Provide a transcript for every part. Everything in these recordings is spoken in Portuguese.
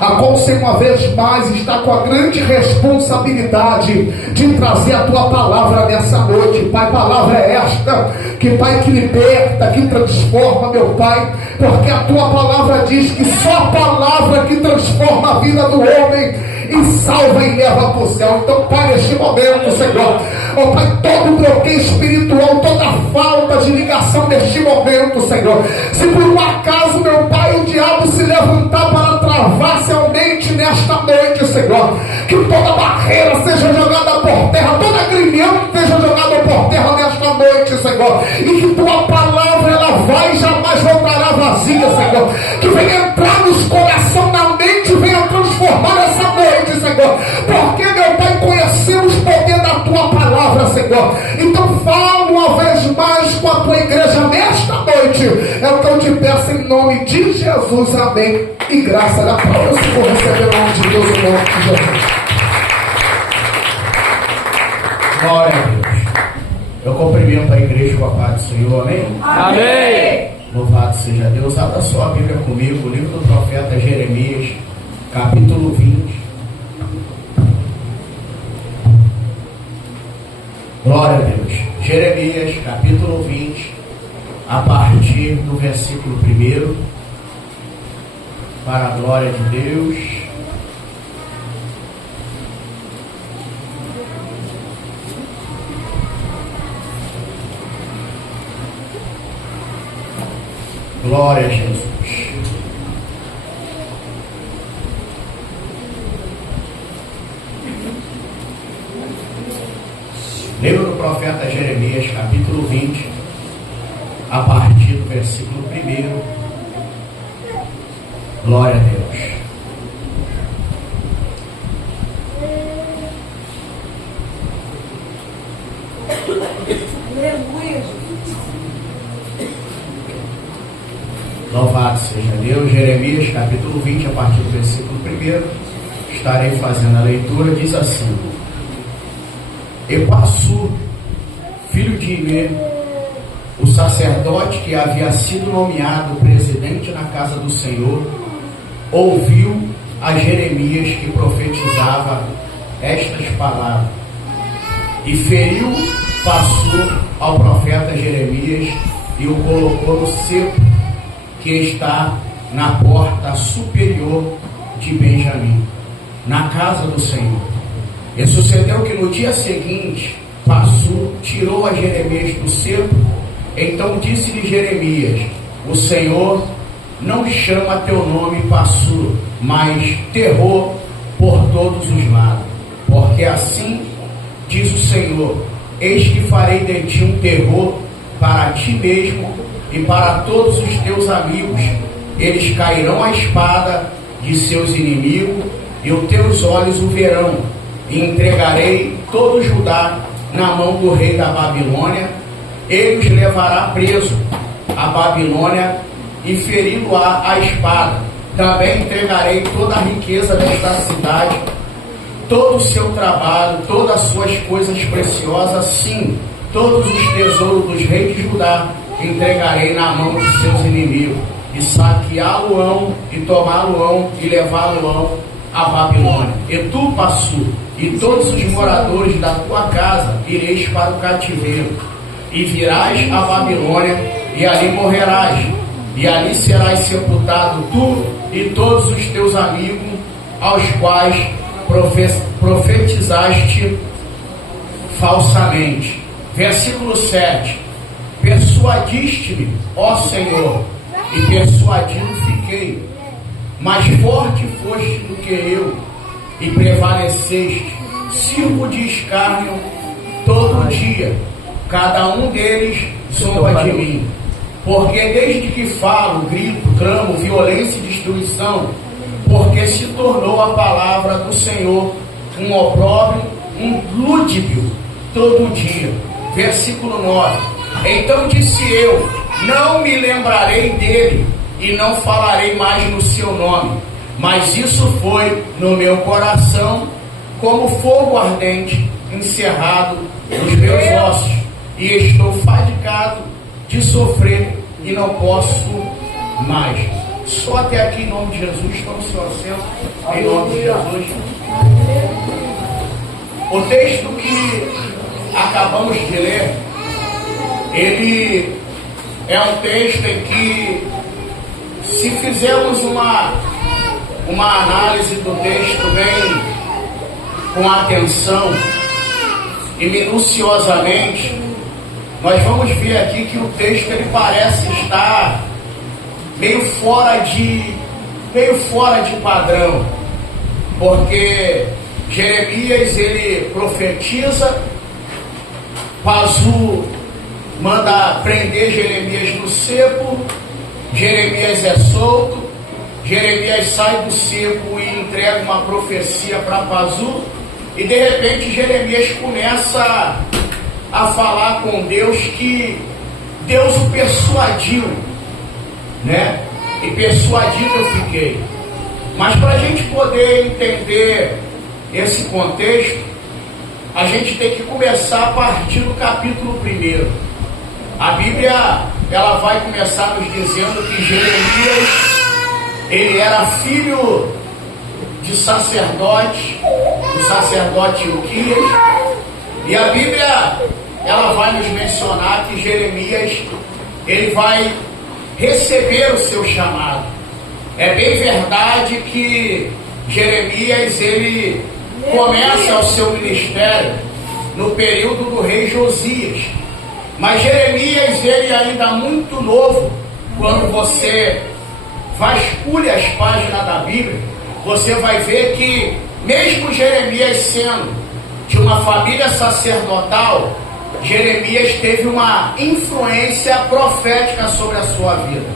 a qual você uma vez mais está com a grande responsabilidade de trazer a tua palavra nessa noite, Pai. Palavra é esta, que Pai, que liberta, que transforma, meu Pai, porque a tua palavra diz que só a palavra que transforma a vida do homem e salva e leva para o céu. Então, Pai, neste momento, Senhor, ó Pai, todo bloqueio espiritual, toda falta de ligação neste momento, Senhor, se por um acaso, meu Pai, o diabo se levantar para travar seu mente nesta noite, Senhor, que toda barreira seja jogada por terra, toda agrimento seja jogada por terra nesta noite, Senhor, e que tua palavra ela vai e jamais voltará vazia, Senhor, que venha entrar nos corações, na mente, venha transformar essa noite, Senhor, porque, meu Pai, conhecemos o poder da tua palavra, Senhor. Então fala uma vez mais com a tua igreja nesta noite, é o que eu te peço em nome de Jesus, amém, e graças a Deus. Se for receber o nome de Deus, em nome de Jesus. Glória a Deus. Eu cumprimento a igreja com a paz do Senhor, amém? Amém. Louvado seja Deus. Abra sua Bíblia comigo, o livro do profeta Jeremias, capítulo 20. Glória a Deus. Jeremias, capítulo 20, a partir do versículo 1, para a glória de Deus. Glória a Jesus. Livro do profeta Jeremias, capítulo 20, a partir do versículo 1. Glória a Deus. Aleluia. Louvado seja Deus. Jeremias, capítulo 20, a partir do versículo 1. Estarei fazendo a leitura. Diz assim: E Passu, filho de Imê, o sacerdote que havia sido nomeado presidente na casa do Senhor, ouviu a Jeremias que profetizava estas palavras, e feriu Passu ao profeta Jeremias e o colocou no cepo que está na porta superior de Benjamim, na casa do Senhor. E sucedeu que no dia seguinte, Passu tirou a Jeremias do cepo. Então disse-lhe Jeremias: o Senhor não chama teu nome Passu, mas terror por todos os lados. Porque assim diz o Senhor: eis que farei de ti um terror para ti mesmo e para todos os teus amigos. Eles cairão à espada de seus inimigos, e os teus olhos o verão. E entregarei todo Judá na mão do rei da Babilônia. Ele os levará preso à Babilônia e feri-lo-á à espada. Também entregarei toda a riqueza desta cidade, todo o seu trabalho, todas as suas coisas preciosas, sim, todos os tesouros dos reis de Judá entregarei na mão de seus inimigos, e saqueá-lo-ão, e tomá-lo-ão, e levá-lo-ão à Babilônia. E tu, Passu, e todos os moradores da tua casa ireis para o cativeiro, e virás à Babilônia, e ali morrerás, e ali serás sepultado tu e todos os teus amigos, aos quais profetizaste falsamente. Versículo 7: persuadiste-me, ó Senhor, e persuadido fiquei, mais forte foste do que eu, e prevaleceste. Sirvo de escárnio todo dia, cada um deles zomba de mim. Porque desde que falo, grito, clamo, violência e destruição, porque se tornou a palavra do Senhor um opróbrio, um lúdigo todo dia. Versículo 9: então disse eu: não me lembrarei dele, e não falarei mais no seu nome. Mas isso foi no meu coração como fogo ardente encerrado nos meus ossos, e estou fadigado de sofrer e não posso mais. Só até aqui, em nome de Jesus. Tome seu assento, em nome de Jesus. O texto que acabamos de ler, ele é um texto em que, se fizermos uma análise do texto bem com atenção e minuciosamente, nós vamos ver aqui que o texto ele parece estar meio fora de padrão, porque Jeremias ele profetiza, Pazu manda prender Jeremias no cepo, Jeremias é solto, Jeremias sai do cepo e entrega uma profecia para Pazu, e de repente Jeremias começa a falar com Deus que Deus o persuadiu, né? E persuadido eu fiquei. Mas para a gente poder entender esse contexto, a gente tem que começar a partir do capítulo 1. A Bíblia ela vai começar nos dizendo que Jeremias ele era filho de sacerdote, do sacerdote Ilquias, e a Bíblia ela vai nos mencionar que Jeremias ele vai receber o seu chamado. É bem verdade que Jeremias ele começa o seu ministério no período do rei Josias, mas Jeremias ele ainda muito novo. Quando você vasculha as páginas da Bíblia, você vai ver que mesmo Jeremias sendo de uma família sacerdotal, Jeremias teve uma influência profética sobre a sua vida.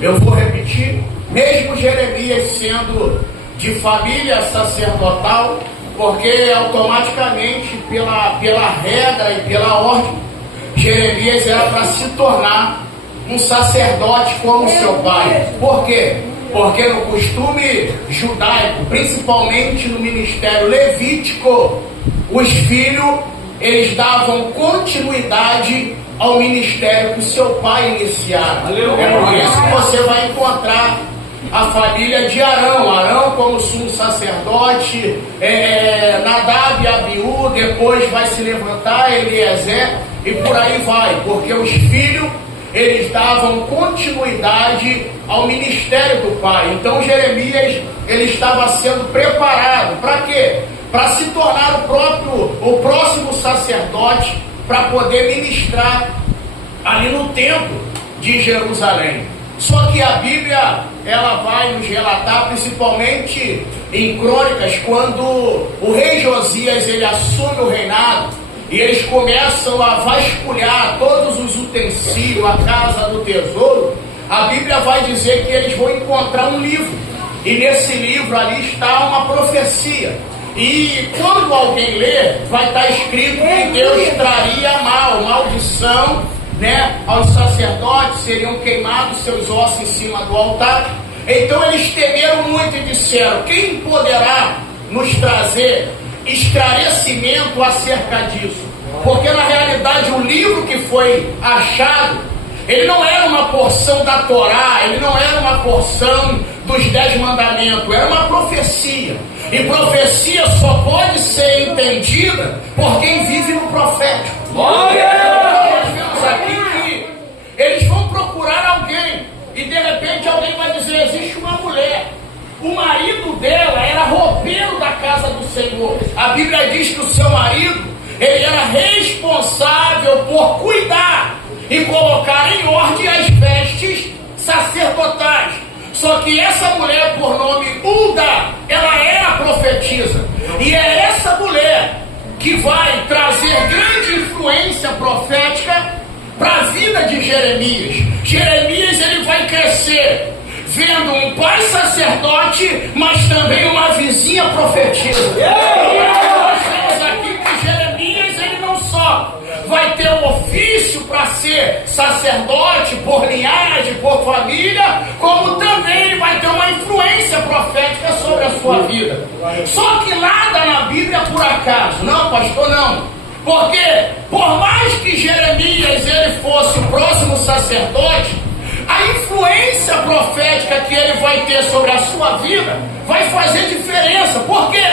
Eu vou repetir, mesmo Jeremias sendo de família sacerdotal, porque automaticamente pela regra e pela ordem, Jeremias era para se tornar um sacerdote como seu pai. Por quê? Porque no costume judaico, principalmente no ministério levítico, os filhos eles davam continuidade ao ministério que o seu pai iniciara. É por isso que você vai encontrar a família de Arão, Arão como sumo sacerdote, Nadab e Abiú, depois vai se levantar Eliezer, e por aí vai, porque os filhos eles davam continuidade ao ministério do pai. Então Jeremias ele estava sendo preparado para quê? Para se tornar o próximo sacerdote, para poder ministrar ali no templo de Jerusalém. Só que a Bíblia ela vai nos relatar, principalmente em Crônicas, quando o rei Josias ele assume o reinado e eles começam a vasculhar todos os utensílios, a casa do tesouro. A Bíblia vai dizer que eles vão encontrar um livro, e nesse livro ali está uma profecia. E quando alguém lê, vai estar escrito que Deus traria maldição, né, aos sacerdotes, seriam queimados seus ossos em cima do altar. Então eles temeram muito e disseram: quem poderá nos trazer esclarecimento acerca disso? Porque na realidade o livro que foi achado, ele não era uma porção da Torá, ele não era uma porção dos 10 mandamentos, era uma profecia. E profecia só pode ser entendida por quem vive no profético. Nós vemos aqui que eles vão procurar alguém, e de repente alguém vai dizer: existe uma mulher, o marido dela era roupeiro da casa do Senhor. A Bíblia diz que o seu marido ele era responsável por cuidar e colocar em ordem as vestes sacerdotais. Só que essa mulher, por nome Hulda, ela era profetisa. E é essa mulher que vai trazer grande influência profética para a vida de Jeremias. Jeremias ele vai crescer vendo um pai sacerdote, mas também uma vizinha profetisa. Nós vemos aqui que Jeremias ele não só vai ter um ofício para ser sacerdote por linhagem, por família, como também ele vai ter uma influência profética sobre a sua vida. Só que nada na Bíblia é por acaso. Não, pastor, não. Porque por mais que Jeremias ele fosse o próximo sacerdote, a influência profética que ele vai ter sobre a sua vida vai fazer diferença. Por quê?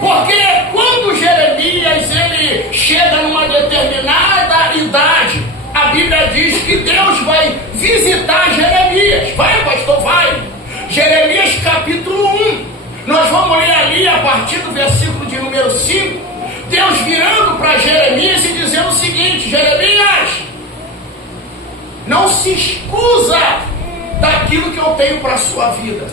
Porque quando Jeremias ele chega numa determinada idade, a Bíblia diz que Deus vai visitar Jeremias. Vai, pastor, vai. Jeremias capítulo 1. Nós vamos ler ali a partir do versículo de número 5. Deus virando para Jeremias e dizendo o seguinte: Jeremias, não se escusa daquilo que eu tenho para a sua vida.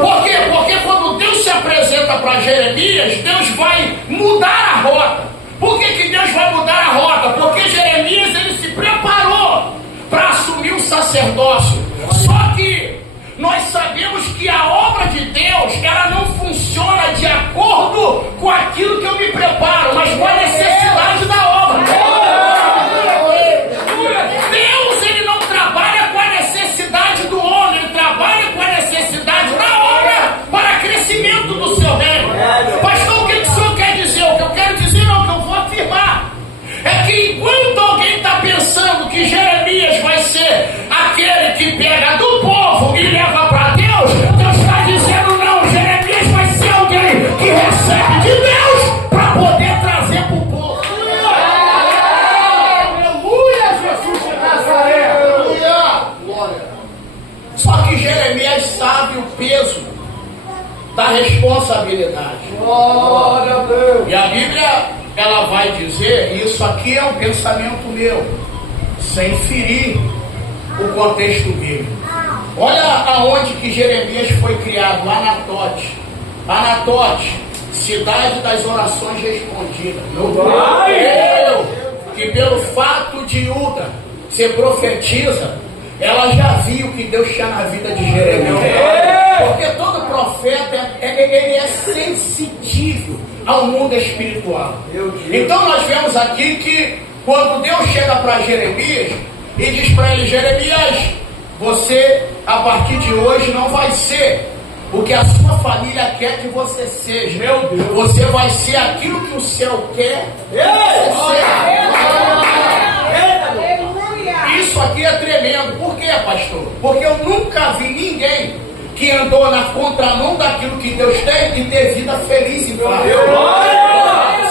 Por quê? Porque quando Deus se apresenta para Jeremias, Deus vai mudar a rota. Por que Deus vai mudar a rota? Porque Jeremias ele se preparou para assumir o sacerdócio. Só que nós sabemos que a obra de Deus ela não funciona de acordo com aquilo que eu me preparo, mas com a necessidade da obra. Deus ele não trabalha com a necessidade do homem, ele trabalha com a necessidade da obra para crescimento do seu reino. Pastor, o que o senhor quer dizer? O que eu quero dizer não, o que eu vou afirmar é que enquanto alguém está pensando que Jeremias vai ser aquele que pega do povo e leva para Deus, Deus está dizendo não, Jeremias vai ser alguém que recebe de Deus para poder trazer para o povo. Aleluia, Jesus de Nazaré. Aleluia. Glória. Só que Jeremias sabe o peso da responsabilidade. Glória a Deus. E a Bíblia ela vai dizer, e isso aqui é um pensamento meu, sem ferir o contexto bíblico. Olha aonde que Jeremias foi criado, Anatote. Anatote, cidade das orações respondidas. Meu Deus, que pelo fato de Uda ser profetiza, ela já viu o que Deus tinha na vida de Jeremias. Porque todo profeta ele é sensitivo ao mundo espiritual. Então nós vemos aqui que quando Deus chega para Jeremias e diz para ele: Jeremias, você a partir de hoje não vai ser o que a sua família quer que você seja. Meu Deus. Você vai ser aquilo que o céu quer que você seja. Isso aqui é tremendo. Por quê, pastor? Porque eu nunca vi ninguém que andou na contramão daquilo que Deus tem e ter vida feliz em paz.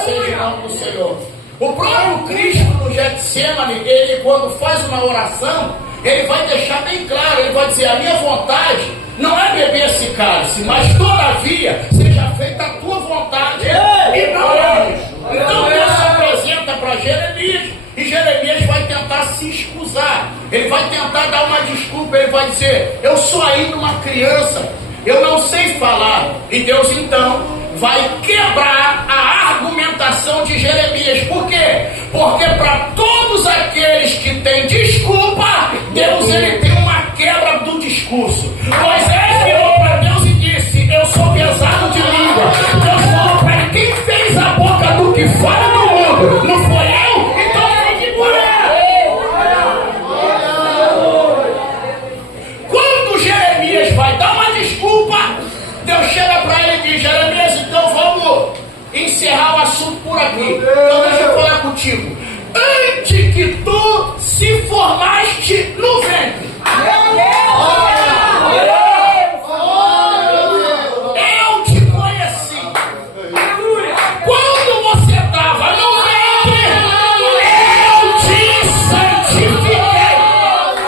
Seja em nome do Senhor. O próprio Cristo no Getsemane, ele quando faz uma oração, ele vai deixar bem claro, ele vai dizer: a minha vontade não é beber esse cálice, mas todavia seja feita a tua vontade e não a minha. Então Deus se apresenta para Jeremias e Jeremias vai tentar se excusar, ele vai tentar dar uma desculpa, ele vai dizer: eu sou ainda uma criança, eu não sei falar. E Deus então vai quebrar a argumentação de Jeremias. Por quê? Porque para todos aqueles que têm desculpa, Deus ele tem uma quebra do discurso. Moisés virou para Deus e disse: eu sou pesado de língua. Deus falou para ele: quem fez a boca do que fala no mundo? Não foi eu? Então fique por quando Jeremias vai dar uma desculpa, Deus chega para ele e diz: Jeremias, então vamos encerrar o assunto por aqui. Então deixa eu falar contigo. Antes que tu se formaste no ventre, eu te conheci. Quando você estava no ventre, eu te santifiquei.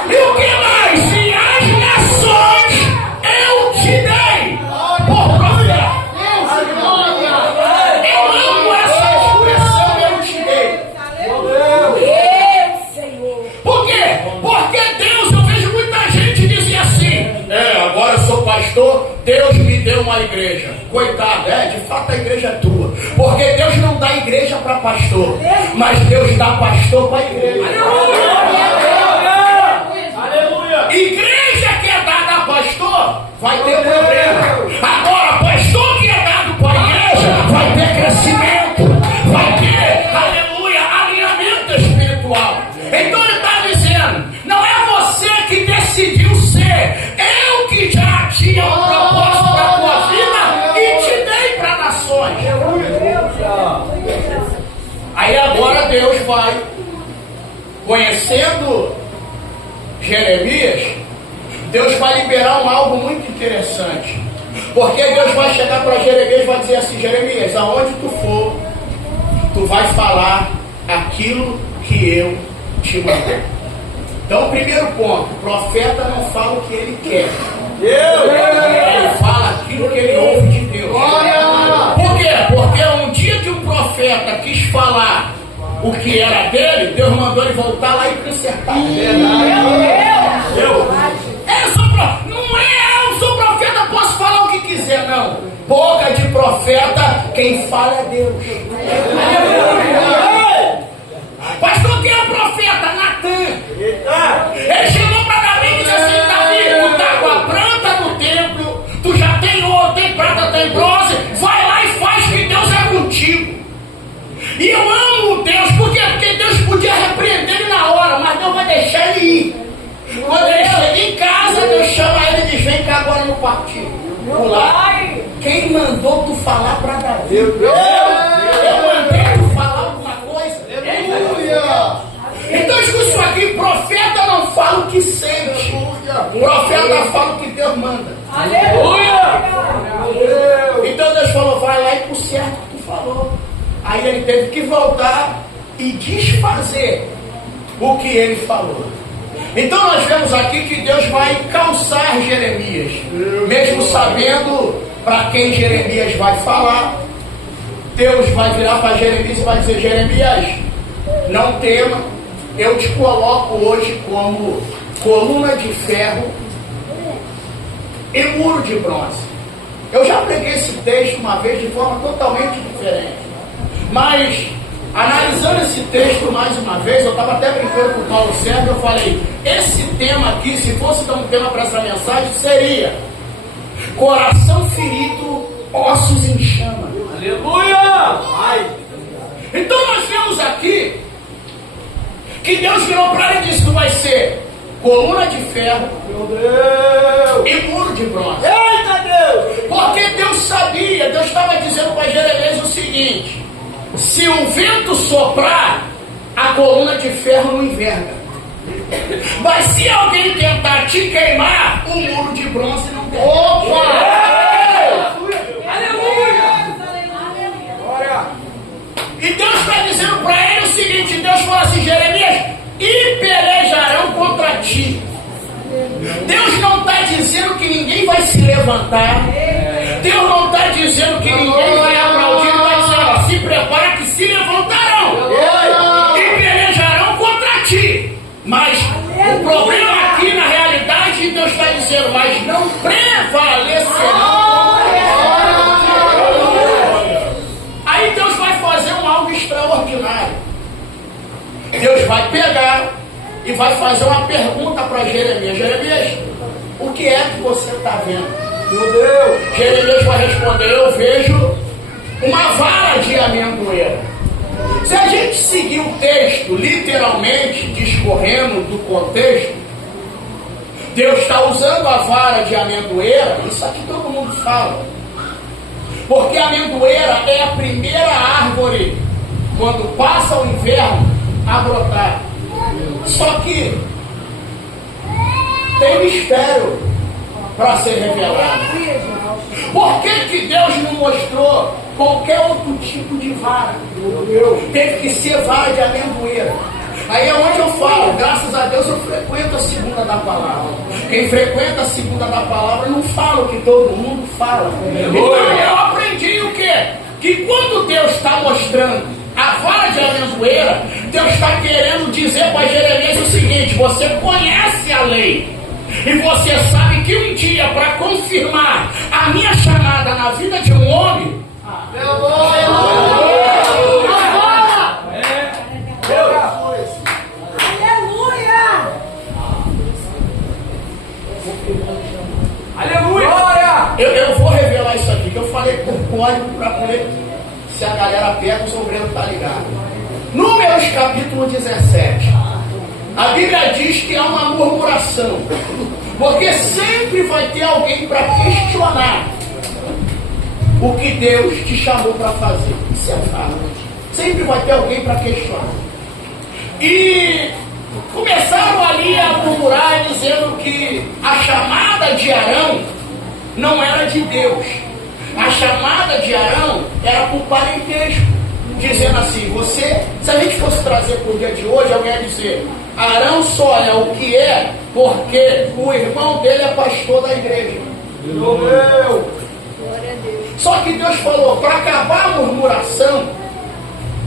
E o que mais? E as nações eu te dei por profeta. Eu amo essa expressão, eu te dei. Por quê? Porque Deus, eu vejo muita gente dizer assim: agora eu sou pastor, Deus me deu uma igreja. Coitado, de fato a igreja é tua. Porque Deus não dá igreja para pastor, mas Deus dá pastor para igreja. Aleluia! Igreja que é dada a pastor vai ter problema. Agora, pastor que é dado para a igreja vai ter crescimento, vai ter, aleluia, alinhamento espiritual. Então ele está dizendo: não é você que decidiu ser, eu que já tinha um propósito para a tua vida e te dei para nações. Aí agora Deus vai, conhecendo Jeremias, Deus vai liberar algo muito interessante. Porque Deus vai chegar para Jeremias e vai dizer assim: Jeremias, aonde tu for, tu vai falar aquilo que eu te mandei. Então, primeiro ponto: o profeta não fala o que ele quer, ele fala aquilo que ele ouve de Deus. Por quê? Porque um dia que o profeta quis falar o que era dele, Deus mandou ele voltar lá e consertar. Eu sou profeta, posso falar o que quiser, não. Boca de profeta, quem fala é Deus. Pastor, quem é o profeta? Natan. Ele chegou para Davi e disse assim: Davi, tu está com a planta no templo, tu já tem ouro, tem prata, tem bronze, vai lá e faz que Deus é contigo. E eu amo Deus, por quê? Porque Deus podia repreender ele na hora, mas Deus vai deixar ele ir. Quando ele chega em casa, Deus chama ele e diz: vem cá agora no quartinho. Pular. Quem mandou tu falar para Davi? Eu mandei tu falar alguma coisa. Então escuta isso aqui: profeta não fala o que sente, profeta fala o que Deus manda. Aleluia! Então Deus falou: vai lá e conserta o que tu falou. Aí ele teve que voltar e desfazer o que ele falou. Então nós vemos aqui que Deus vai calçar Jeremias, mesmo sabendo para quem Jeremias vai falar. Deus vai virar para Jeremias e vai dizer: Jeremias, não tema, eu te coloco hoje como coluna de ferro e muro de bronze. Eu já preguei esse texto uma vez de forma totalmente diferente, mas analisando esse texto mais uma vez, eu estava até brincando com o Paulo Sérgio, eu falei: esse tema aqui, se fosse dar um tema para essa mensagem, seria coração ferido, ossos em chama. Aleluia! Então nós vemos aqui que Deus virou para ele e disse: tu vai ser coluna de ferro, meu Deus, e muro de bronze. Eita Deus! Porque Deus sabia, Deus estava dizendo para Jeremias o seguinte: se o vento soprar, a coluna de ferro não enverga. Mas se alguém tentar te queimar, o muro de bronze não tem. Opa! Aleluia! E Deus está dizendo para ele o seguinte: Deus fala assim: Jeremias, e pelejarão contra ti. Deus não está dizendo que ninguém vai se levantar. Deus não está dizendo que ninguém vai aplaudir. Ele está dizendo: se prepara que se levantarão e pelejarão contra ti. Mas o problema aqui, na realidade, Deus está dizendo: mas não prevalecerão. Aí Deus vai fazer algo extraordinário. Deus vai pegar e vai fazer uma pergunta para Jeremias: Jeremias, o que é que você está vendo? Meu Deus! Jeremias vai responder: eu vejo uma vara de amendoeira. Se a gente seguir o texto literalmente, discorrendo do contexto, Deus está usando a vara de amendoeira. Isso aqui todo mundo fala, porque a amendoeira é a primeira árvore, quando passa o inverno, a brotar. Só que tem mistério para ser revelado. Por que Deus não mostrou qualquer outro tipo de vara? Teve que ser vara de amendoeira. Aí é onde eu falo: graças a Deus eu frequento a segunda da palavra. Quem frequenta a segunda da palavra não fala o que todo mundo fala. Então eu aprendi o quê? Que quando Deus está mostrando a vara de amendoeira, Deus está querendo dizer para Jeremias o seguinte: você conhece a lei, e você sabe que um dia, para confirmar a minha chamada na vida de um homem, eu vou revelar isso aqui, que eu falei por código para poder, se a galera pega, o sombreiro está ligado. Números capítulo 17. A Bíblia diz que há uma murmuração, porque sempre vai ter alguém para questionar o que Deus te chamou para fazer. Isso é fato. Sempre vai ter alguém para questionar. E começaram ali a murmurar, dizendo que a chamada de Arão não era de Deus. A chamada de Arão era por parentesco, dizendo assim, se a gente fosse trazer para o dia de hoje, alguém ia dizer, Arão só é o que é porque o irmão dele é pastor da igreja. Só que Deus falou, para acabar a murmuração,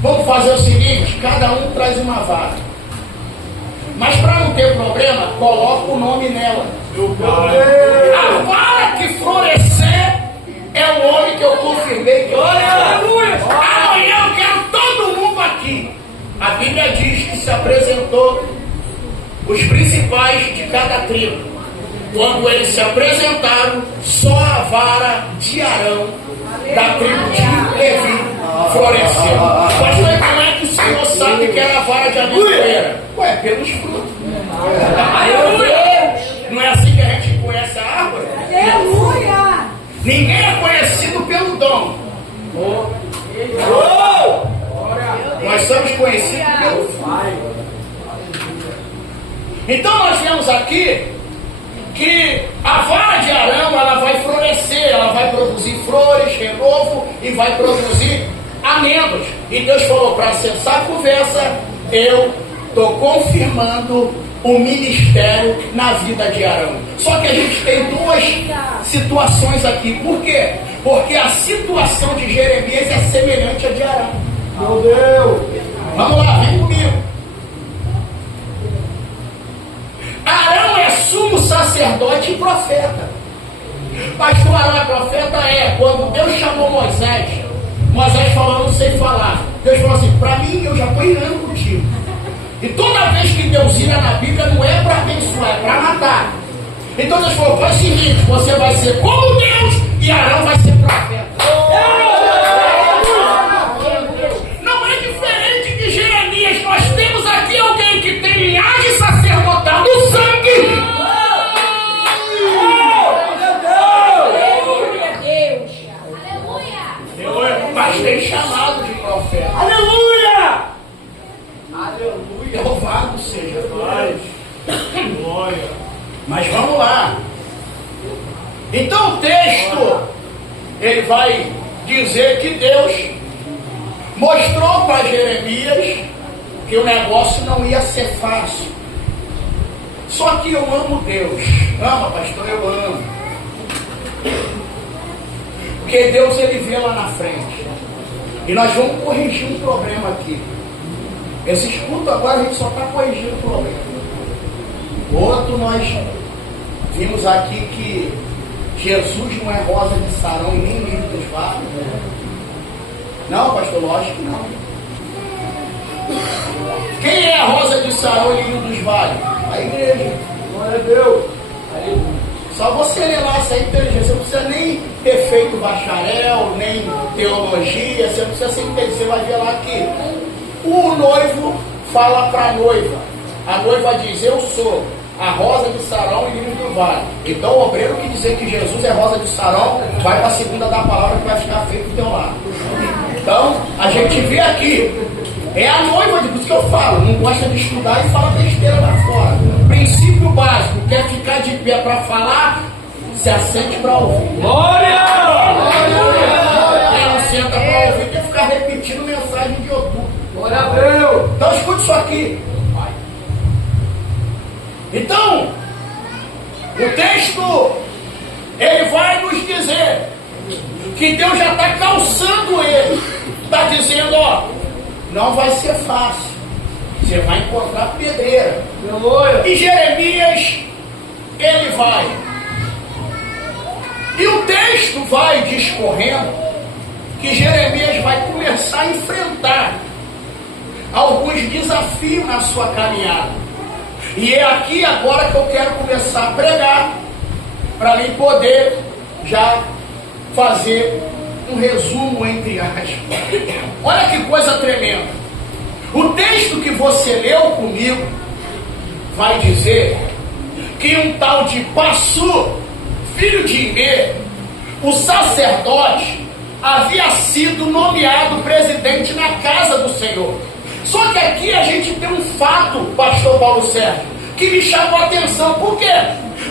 vamos fazer o seguinte, cada um traz uma vara. Mas para não ter problema, coloca o nome nela. A vara que florescer é o homem que eu confirmei que eu quero. Amanhã eu quero todo mundo aqui. A Bíblia diz que se apresentou os principais de cada tribo. Quando eles se apresentaram, só a vara de Arão, da tribo de Levi, floresceu. Pastor, como é que o senhor sabe que era a vara de amendoeira? Ué, pelos frutos. Aleluia! Não é assim que a gente conhece a árvore? Aleluia! Ninguém é conhecido pelo dom. Nós somos conhecidos pelo fruto. Então nós vemos aqui que a vara de Arão, ela vai florescer, ela vai produzir flores, renovo e vai produzir amêndoas. E Deus falou, para cessar a conversa, eu estou confirmando o ministério na vida de Arão. Só que a gente tem duas situações aqui. Por quê? Porque a situação de Jeremias é semelhante à de Arão. Meu Deus! Vamos lá, vem comigo. Arão é sumo sacerdote e profeta. Pastor, Arão é profeta? É. Quando Deus chamou Moisés falou, eu não sei falar. Deus falou assim, para mim eu já estou irando contigo. E toda vez que Deus ira na Bíblia não é para abençoar, é para matar. Então Deus falou, faz o seguinte, você vai ser como Deus e Arão vai ser profeta. Não é diferente de Jeremias. Nós temos aqui alguém que tem linhagem sacerdotal do sangue. Mas tem chamado de profeta. Aleluia! Aleluia! Louvado seja Deus. Glória. Mas vamos lá. Então o texto, ele vai dizer que Deus mostrou para Jeremias que o negócio não ia ser fácil. Só que eu amo Deus. Ama, pastor? Eu amo. Porque Deus, ele vê lá na frente. E nós vamos corrigir um problema aqui. Esse escudo agora a gente só está corrigindo o problema. Outro, nós vimos aqui que Jesus não é rosa de Sarão e nem livro dos vasos. Não, pastor, lógico que não. Quem é a rosa de Sarão e livro dos vales? A igreja. Glória a Deus. Só você ler lá, você é inteligente. Você não precisa nem ter feito bacharel, nem teologia. Você não precisa ser inteligente. Você vai ver lá que o noivo fala para a noiva. A noiva diz, eu sou a rosa de Sarão e livro do vale. Então o obreiro que dizer que Jesus é rosa de Sarão, vai para a segunda da palavra que vai ficar feito do teu lado. Então, a gente vê aqui, é a noiva, por isso que eu falo, não gosta de estudar e fala besteira lá fora. Princípio básico, quer ficar de pé para falar, se assente para ouvir. Glória! Quem não senta para ouvir, tem que ficar repetindo mensagem de outubro. Glória a Deus! Então escute isso aqui. Então, o texto, ele vai nos dizer que Deus já está calçando ele. Está dizendo, ó, não vai ser fácil. Você vai encontrar pedreira. E Jeremias, ele vai. E o texto vai discorrendo que Jeremias vai começar a enfrentar alguns desafios na sua caminhada. E é aqui agora que eu quero começar a pregar, para mim poder já fazer um resumo entre aspas. Olha que coisa tremenda. O texto que você leu comigo vai dizer que um tal de Passur, filho de Imê, o sacerdote, havia sido nomeado presidente na casa do Senhor. Só que aqui a gente tem um fato, pastor Paulo Sérgio, que me chamou a atenção. Por quê?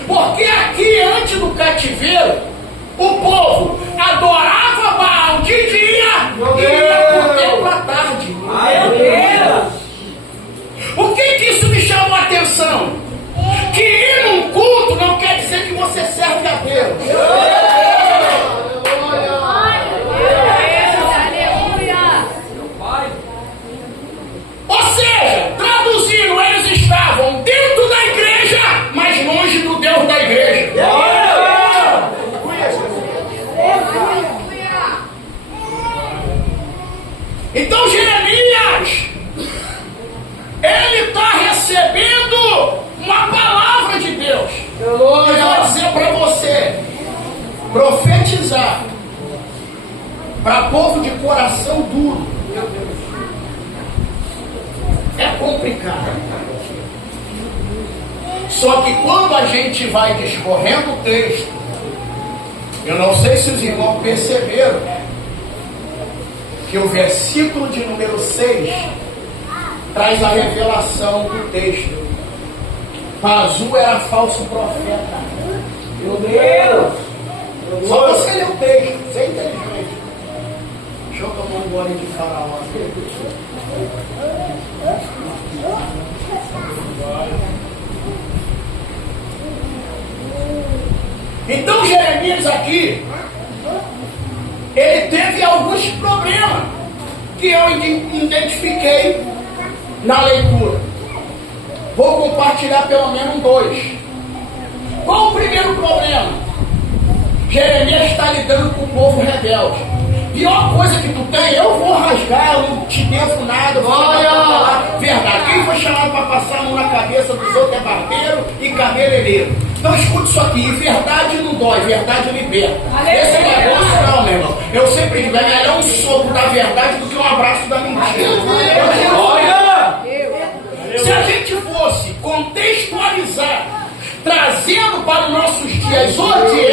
Porque aqui, antes do cativeiro, o povo adorava Baal de dia e ia por tempo à tarde. O que isso me chamou a atenção? Que ir num culto não quer dizer que você serve a Deus. Ou seja, traduzindo, eles estavam dentro da igreja, mas longe do Deus da igreja. Então Jeremias, ele está recebendo uma palavra de Deus. Eu vou dizer para você, profetizar para povo de coração duro é complicado. Só que quando a gente vai discorrendo o texto, eu não sei se os irmãos perceberam que o versículo de número 6 traz a revelação do texto. Pazu era falso profeta. Meu Deus! Só você lê o texto, você é inteligente. Deixa eu tomar um gole de faraó. Então Jeremias aqui, ele teve alguns problemas que eu identifiquei na leitura. Vou compartilhar pelo menos 2. Qual o primeiro problema? Jeremias está lidando com o povo rebelde. Pior coisa que tu tem, eu vou rasgar, eu não te devo nada, eu vou falar verdade. Quem foi chamado para passar a mão na cabeça dos outros é barbeiro e cabeleireiro. Então escute isso aqui, verdade não dói, verdade liberta. Esse negócio não, meu irmão. Eu sempre digo, é melhor um soco da verdade do que um abraço da mentira. Se a gente fosse contextualizar, trazendo para os nossos dias hoje,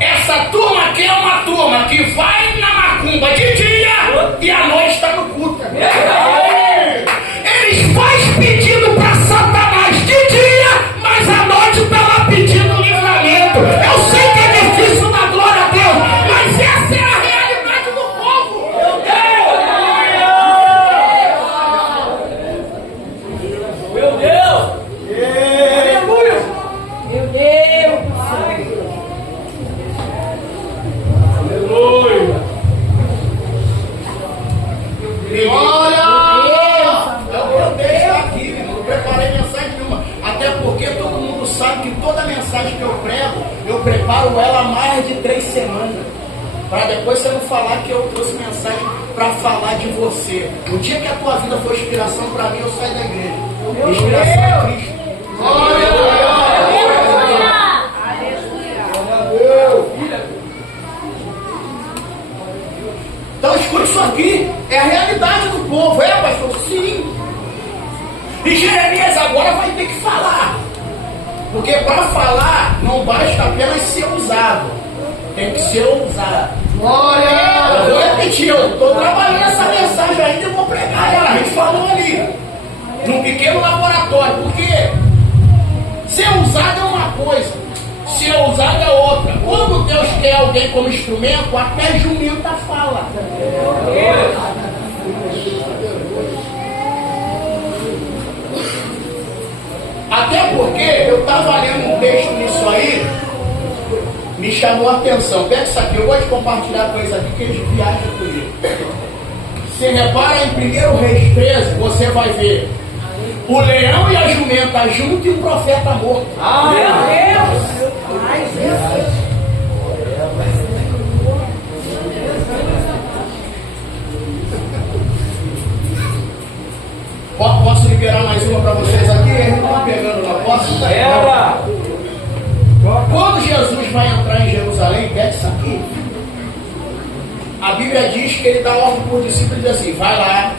essa turma aqui é uma turma que vai na macumba de dia e à noite está no culto. Eles fazem pedido para Satanás de dia, mas à noite está lá pedindo livramento. Eu sei que é difícil dar glória a Deus, mas essa é a realidade do povo. Meu Deus! Aleluia! Meu Deus! Aleluia! Olha! Eu deixo aqui, não preparei mensagem nenhuma. Até porque todo mundo sabe que toda mensagem que eu prego, eu preparo ela há mais de 3 semanas. Para depois você não falar que eu trouxe mensagem para falar de você. O dia que a tua vida for inspiração para mim, eu saio da igreja. Inspiração é Cristo. Então escute isso aqui, é a realidade do povo, é, pastor? Sim. E Jeremias agora vai ter que falar, porque para falar não basta apenas ser usado, tem que ser ousado. Glória! Eu vou repetir, eu estou trabalhando essa mensagem ainda, eu vou pregar ela, a gente falou ali, num pequeno laboratório, porque ser usado é uma coisa, ser ousado é outra. Quando Deus quer alguém como instrumento, até jumenta fala. Até porque eu estava lendo um texto nisso aí, me chamou a atenção. Pega isso aqui, eu vou te compartilhar coisa aqui que eles viajam comigo. Você repara em 1 Reis 13, você vai ver o leão e a jumenta junto e um profeta morto. Meu Deus! Posso liberar mais uma para vocês aqui? Eles não estão pegando na posse. Quando Jesus vai entrar em Jerusalém, pega isso aqui. A Bíblia diz que ele dá ordem por discípulo e diz assim: vai lá,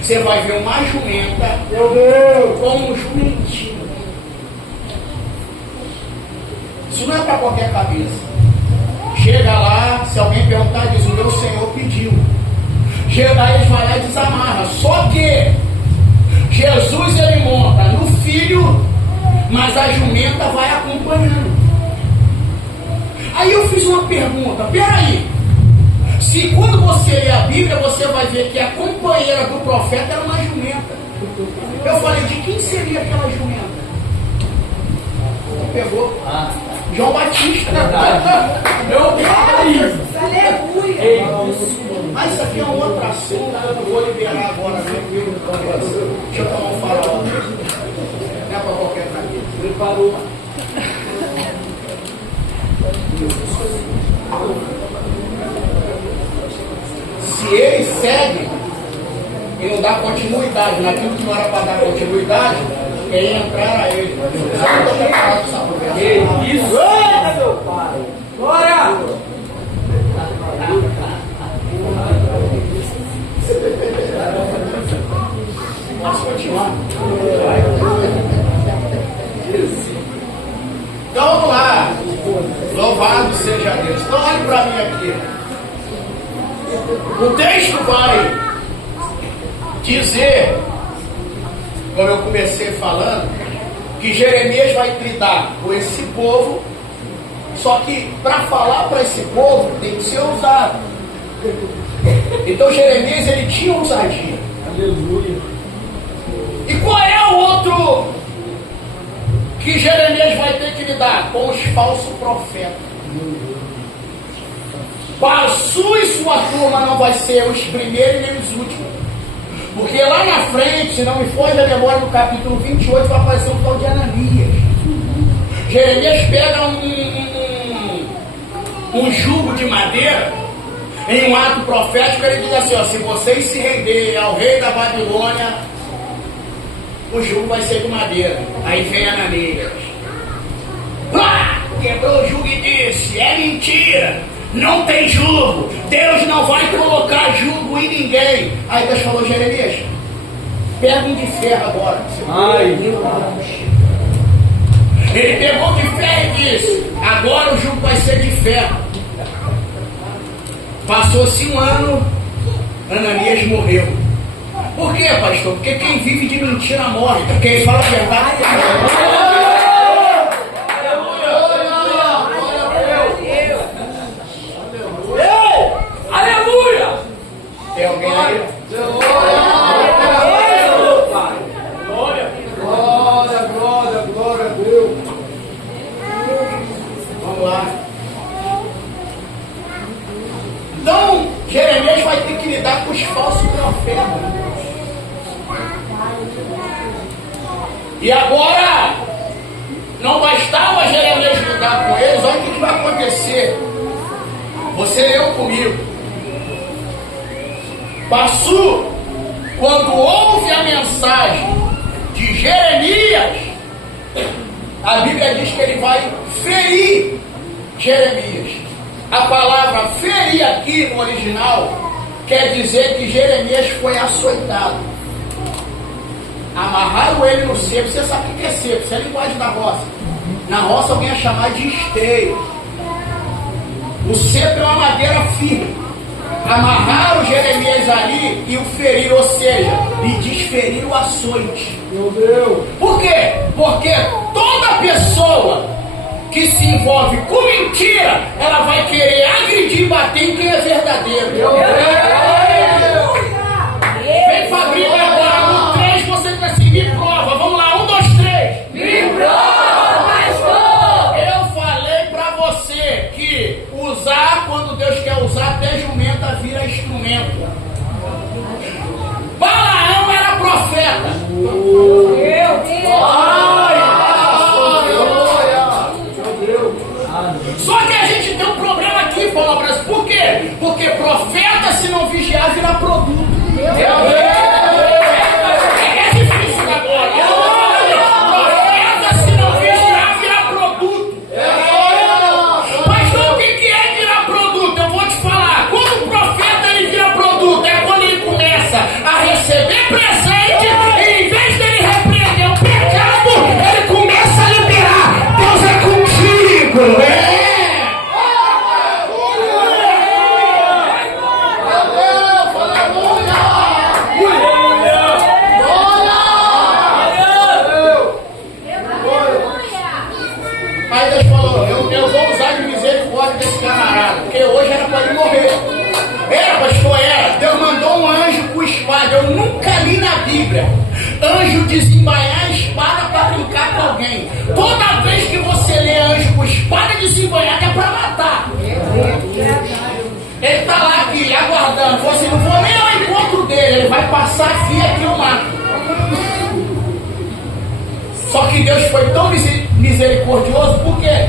você vai ver uma jumenta com um jumentinho. Isso não é para qualquer cabeça. Chega lá, se alguém perguntar, diz: o meu Senhor pediu. Aí vai lá e desamarra. Só que Jesus ele monta no filho, mas a jumenta vai acompanhando. Aí eu fiz uma pergunta, peraí, se quando você lê a Bíblia você vai ver que a companheira do profeta era uma jumenta. Eu falei, de quem seria aquela jumenta? Pegou? João Batista. Aleluia. Mas isso aqui é um outro assunto, eu não vou liberar agora. Deixa eu tomar um farol. Não é para qualquer caminho. Preparou. Se ele segue e não dá continuidade naquilo que não era para dar continuidade, quem entrar a ele. Isso! Eita, meu pai! Glória! Posso continuar? Então vamos lá. Louvado seja Deus. Então olhe para mim aqui. O texto vai dizer, como eu comecei falando, que Jeremias vai lidar com esse povo, só que para falar para esse povo tem que ser ousado. Então Jeremias ele tinha ousadia. Aleluia. E qual é o outro que Jeremias vai ter que lidar? Com os falsos profetas. Passu e sua turma não vai ser os primeiros nem os últimos. Porque lá na frente, se não me foge a memória, no capítulo 28 vai aparecer um tal de Ananias. Jeremias pega um jugo de madeira em um ato profético, ele diz assim, ó, se vocês se renderem ao rei da Babilônia, o jugo vai ser de madeira. Aí vem Ananias, pá, quebrou o jugo e disse, é mentira, não tem jugo, Deus não vai colocar jugo em ninguém. Aí Deus falou, Jeremias, pega um de ferro agora. Ai, ele pegou de ferro e disse, agora o jugo vai ser de ferro. Passou-se um ano, Ananias morreu. Por quê, pastor? Porque quem vive de mentira morre. Quem fala a verdade morre. aleluia! Tem alguém aí? Glória a Deus. Vamos lá. Então, Jeremias vai ter que lidar com os falsos profetas. E agora, não bastava Jeremias lidar com eles, olha o que vai acontecer. Você leu comigo. Passu, quando ouve a mensagem de Jeremias, a Bíblia diz que ele vai ferir Jeremias. A palavra ferir aqui no original quer dizer que Jeremias foi açoitado. Amarraram ele no cepo. Você sabe o que é cepo? Isso é a linguagem da roça. Na roça alguém ia chamar de esteio. O cepo é uma madeira firme. Amarraram Jeremias ali e o feriram, ou seja, lhe desferiram o açoite. Meu Deus! Por quê? Porque toda pessoa que se envolve com mentira, ela vai querer agredir e bater em quem é verdadeiro. Meu Deus! Vem Fabrício agora, no 3 você diz assim, me prova. Vamos lá, 1, 2, 3. Me prova, pastor! Eu falei pra você que usar, quando Deus quer usar, até jumenta vira instrumento. Balaão era profeta. Meu Deus! Só que a gente tem um problema aqui, Paulo Brasil. Por quê? Porque profeta, se não vigiar, vira produto. É difícil agora. Profeta, se não vigiar, vira produto. Mas o que é virar produto? Eu vou te falar. Quando o profeta ele vira produto, anjo desembainhar a espada para brincar com alguém. Toda vez que você lê anjo com espada desembainhada é para matar. Ele está lá aqui, aguardando. Falou assim, não vou nem ao encontro dele. Ele vai passar aqui e aqui eu mato. Só que Deus foi tão misericordioso, por quê?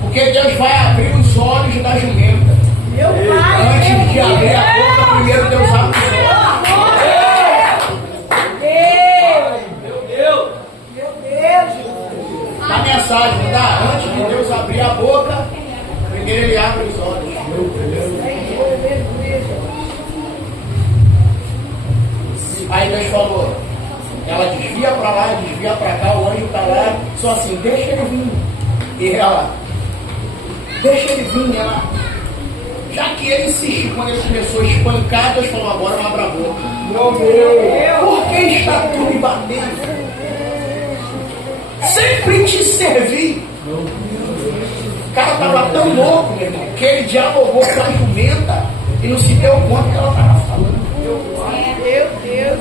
Porque Deus vai abrir os olhos da jumenta. Antes de abrir a boca, primeiro Deus abre os olhos. A mensagem, não dá? Antes de Deus abrir a boca, primeiro Ele abre os olhos. Aí Deus falou, ela desvia para lá, desvia para cá, o anjo está lá, só assim, deixa ele vir. E ela, deixa ele vir, ela. Já que ele insistiu, quando ele começou a espancar, Deus falou, agora não abra a boca. Meu Deus! Por que está tu me batendo? Sempre te servi. O cara estava tão louco, meu irmão, que ele dialogou com a jumenta e não se deu conta que ela estava falando. Meu Deus!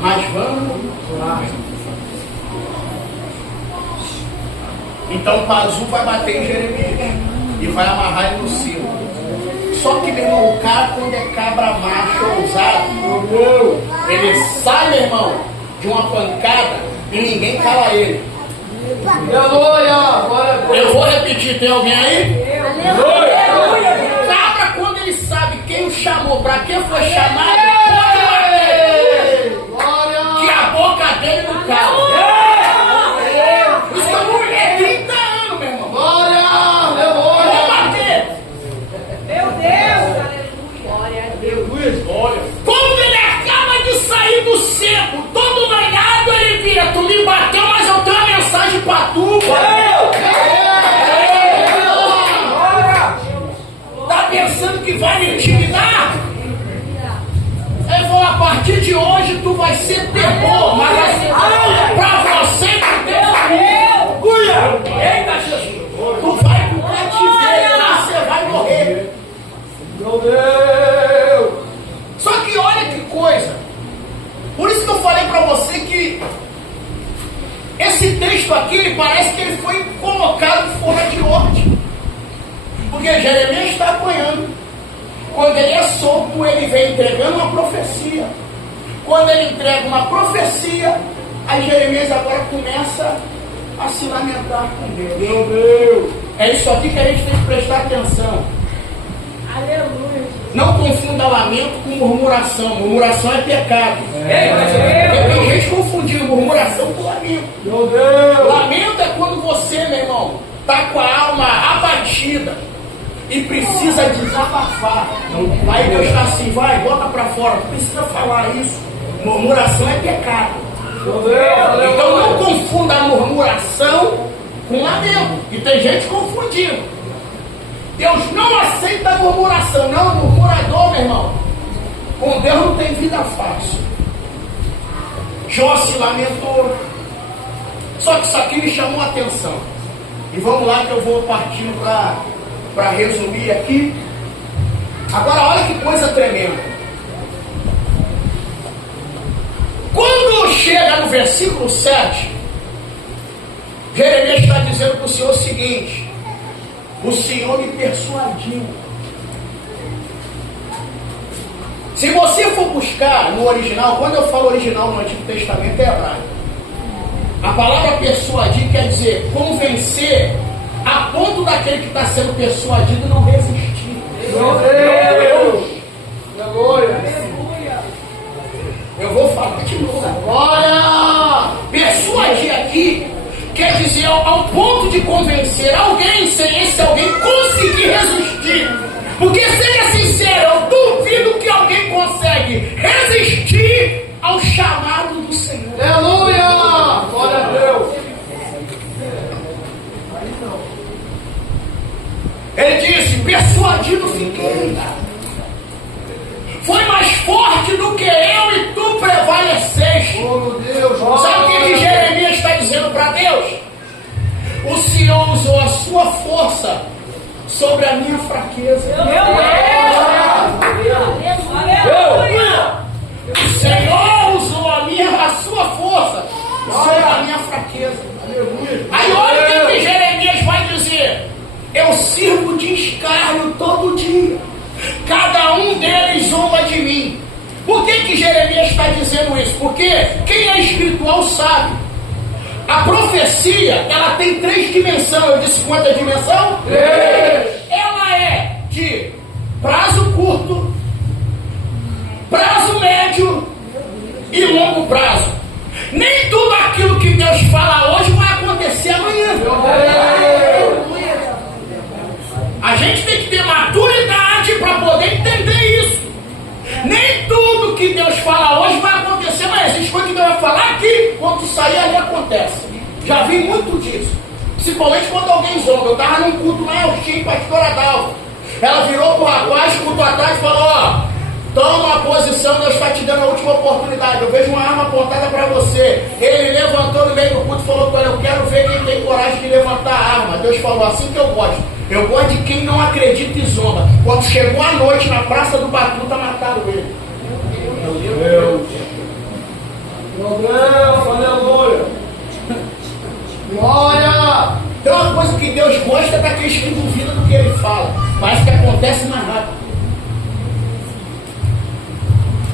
Mas vamos lá. Então o Pazu vai bater em Jeremias e vai amarrar ele no silo. Só que, meu irmão, o cara, quando é cabra macho ousado, ele sai, meu irmão, de uma pancada e ninguém cala ele. Eu vou repetir, tem alguém aí? Cabra, quando ele sabe quem o chamou, para que foi chamado, que a boca dele não cala. Isso é mulher, 30 anos, meu irmão. Vou bater. Meu Deus! Glória a Deus! Olha, quando ele acaba de sair do seco, todo banhado, ele vira, tu me bateu, mas eu tenho uma mensagem para tu. Tá pensando que vai me intimidar? Eu vou, a partir de hoje tu vai ser terror, mas vai ser pra você que Deus. Eita, Jesus! Tu vai pro cativeiro, você vai morrer. Meu Deus! Só que olha que coisa. Por isso que eu falei pra você que esse texto aqui, ele parece que ele foi colocado fora de ordem. Porque Jeremias está apanhando. Quando ele é solto, ele vem entregando uma profecia. Quando ele entrega uma profecia, aí Jeremias agora começa a se lamentar com Deus. Meu Deus! É isso aqui que a gente tem que prestar atenção. Aleluia! Não confunda lamento com murmuração. Murmuração é pecado. Deus! Tem gente confundindo murmuração com lamento. Meu Deus! Lamento é quando você, meu irmão, está com a alma abatida e precisa desabafar. Aí Deus está assim, vai, bota para fora, não precisa falar isso. Murmuração é pecado. Meu Deus! Então não confunda a murmuração com lamento. E tem gente confundindo. Deus não aceita a murmuração. Não, murmurador, meu irmão, com Deus não tem vida fácil. Jó se lamentou. Só que isso aqui me chamou a atenção. E vamos lá que eu vou partindo para resumir aqui. Agora olha que coisa tremenda. Quando chega no versículo 7, Jeremias está dizendo para o Senhor o seguinte: o Senhor me persuadiu. Se você for buscar no original, quando eu falo original no Antigo Testamento é hebraico. A palavra persuadir quer dizer convencer a ponto daquele que está sendo persuadido não resistir. Meu Deus! Glória! Eu vou falar de novo. Glória! Persuadir aqui quer dizer ao ponto de convencer alguém, sem esse alguém conseguir resistir. Porque seja sincero, eu duvido que alguém consegue resistir ao chamado do Senhor. Aleluia! Glória a Deus! Ele disse: persuadido fiquei. Foi mais forte do que eu e tu prevaleceste. Oh, meu Deus! Sabe o que Jeremias está dizendo para Deus? O Senhor usou a sua força sobre a minha fraqueza. O Senhor usou a sua força sobre a minha fraqueza. Aí olha o que Jeremias vai dizer: eu sirvo de escárnio todo dia, cada um deles zomba de mim. Por que Jeremias está dizendo isso? Porque quem é espiritual sabe. A profecia, ela tem 3 dimensões. Eu disse quanta dimensão? 3. Ela é de prazo curto, prazo médio e longo prazo. Nem tudo aquilo que Deus fala hoje vai acontecer amanhã. A gente tem que ter maturidade para poder entender isso. Nem tudo que Deus fala hoje vai acontecer amanhã. Existe coisa que Deus vai falar aqui, quando sair ali acontece. Já vi muito disso. Principalmente quando alguém zomba. Eu estava num culto lá em Altim, pastora Dalva. Ela virou pro rapaz, culto à tarde e falou: ó, toma a posição, Deus está te dando a última oportunidade. Eu vejo uma arma apontada para você. Ele levantou no meio do culto e falou para ele: eu quero ver quem tem coragem de levantar a arma. Deus falou: assim que eu gosto. Eu gosto de quem não acredita e zomba. Quando chegou a noite na Praça do Batuta, mataram ele. Meu Deus. Meu Deus, aleluia. Glória. Tem uma coisa que Deus gosta daqueles que duvidam do que Ele fala. Mas que acontece mais rápido.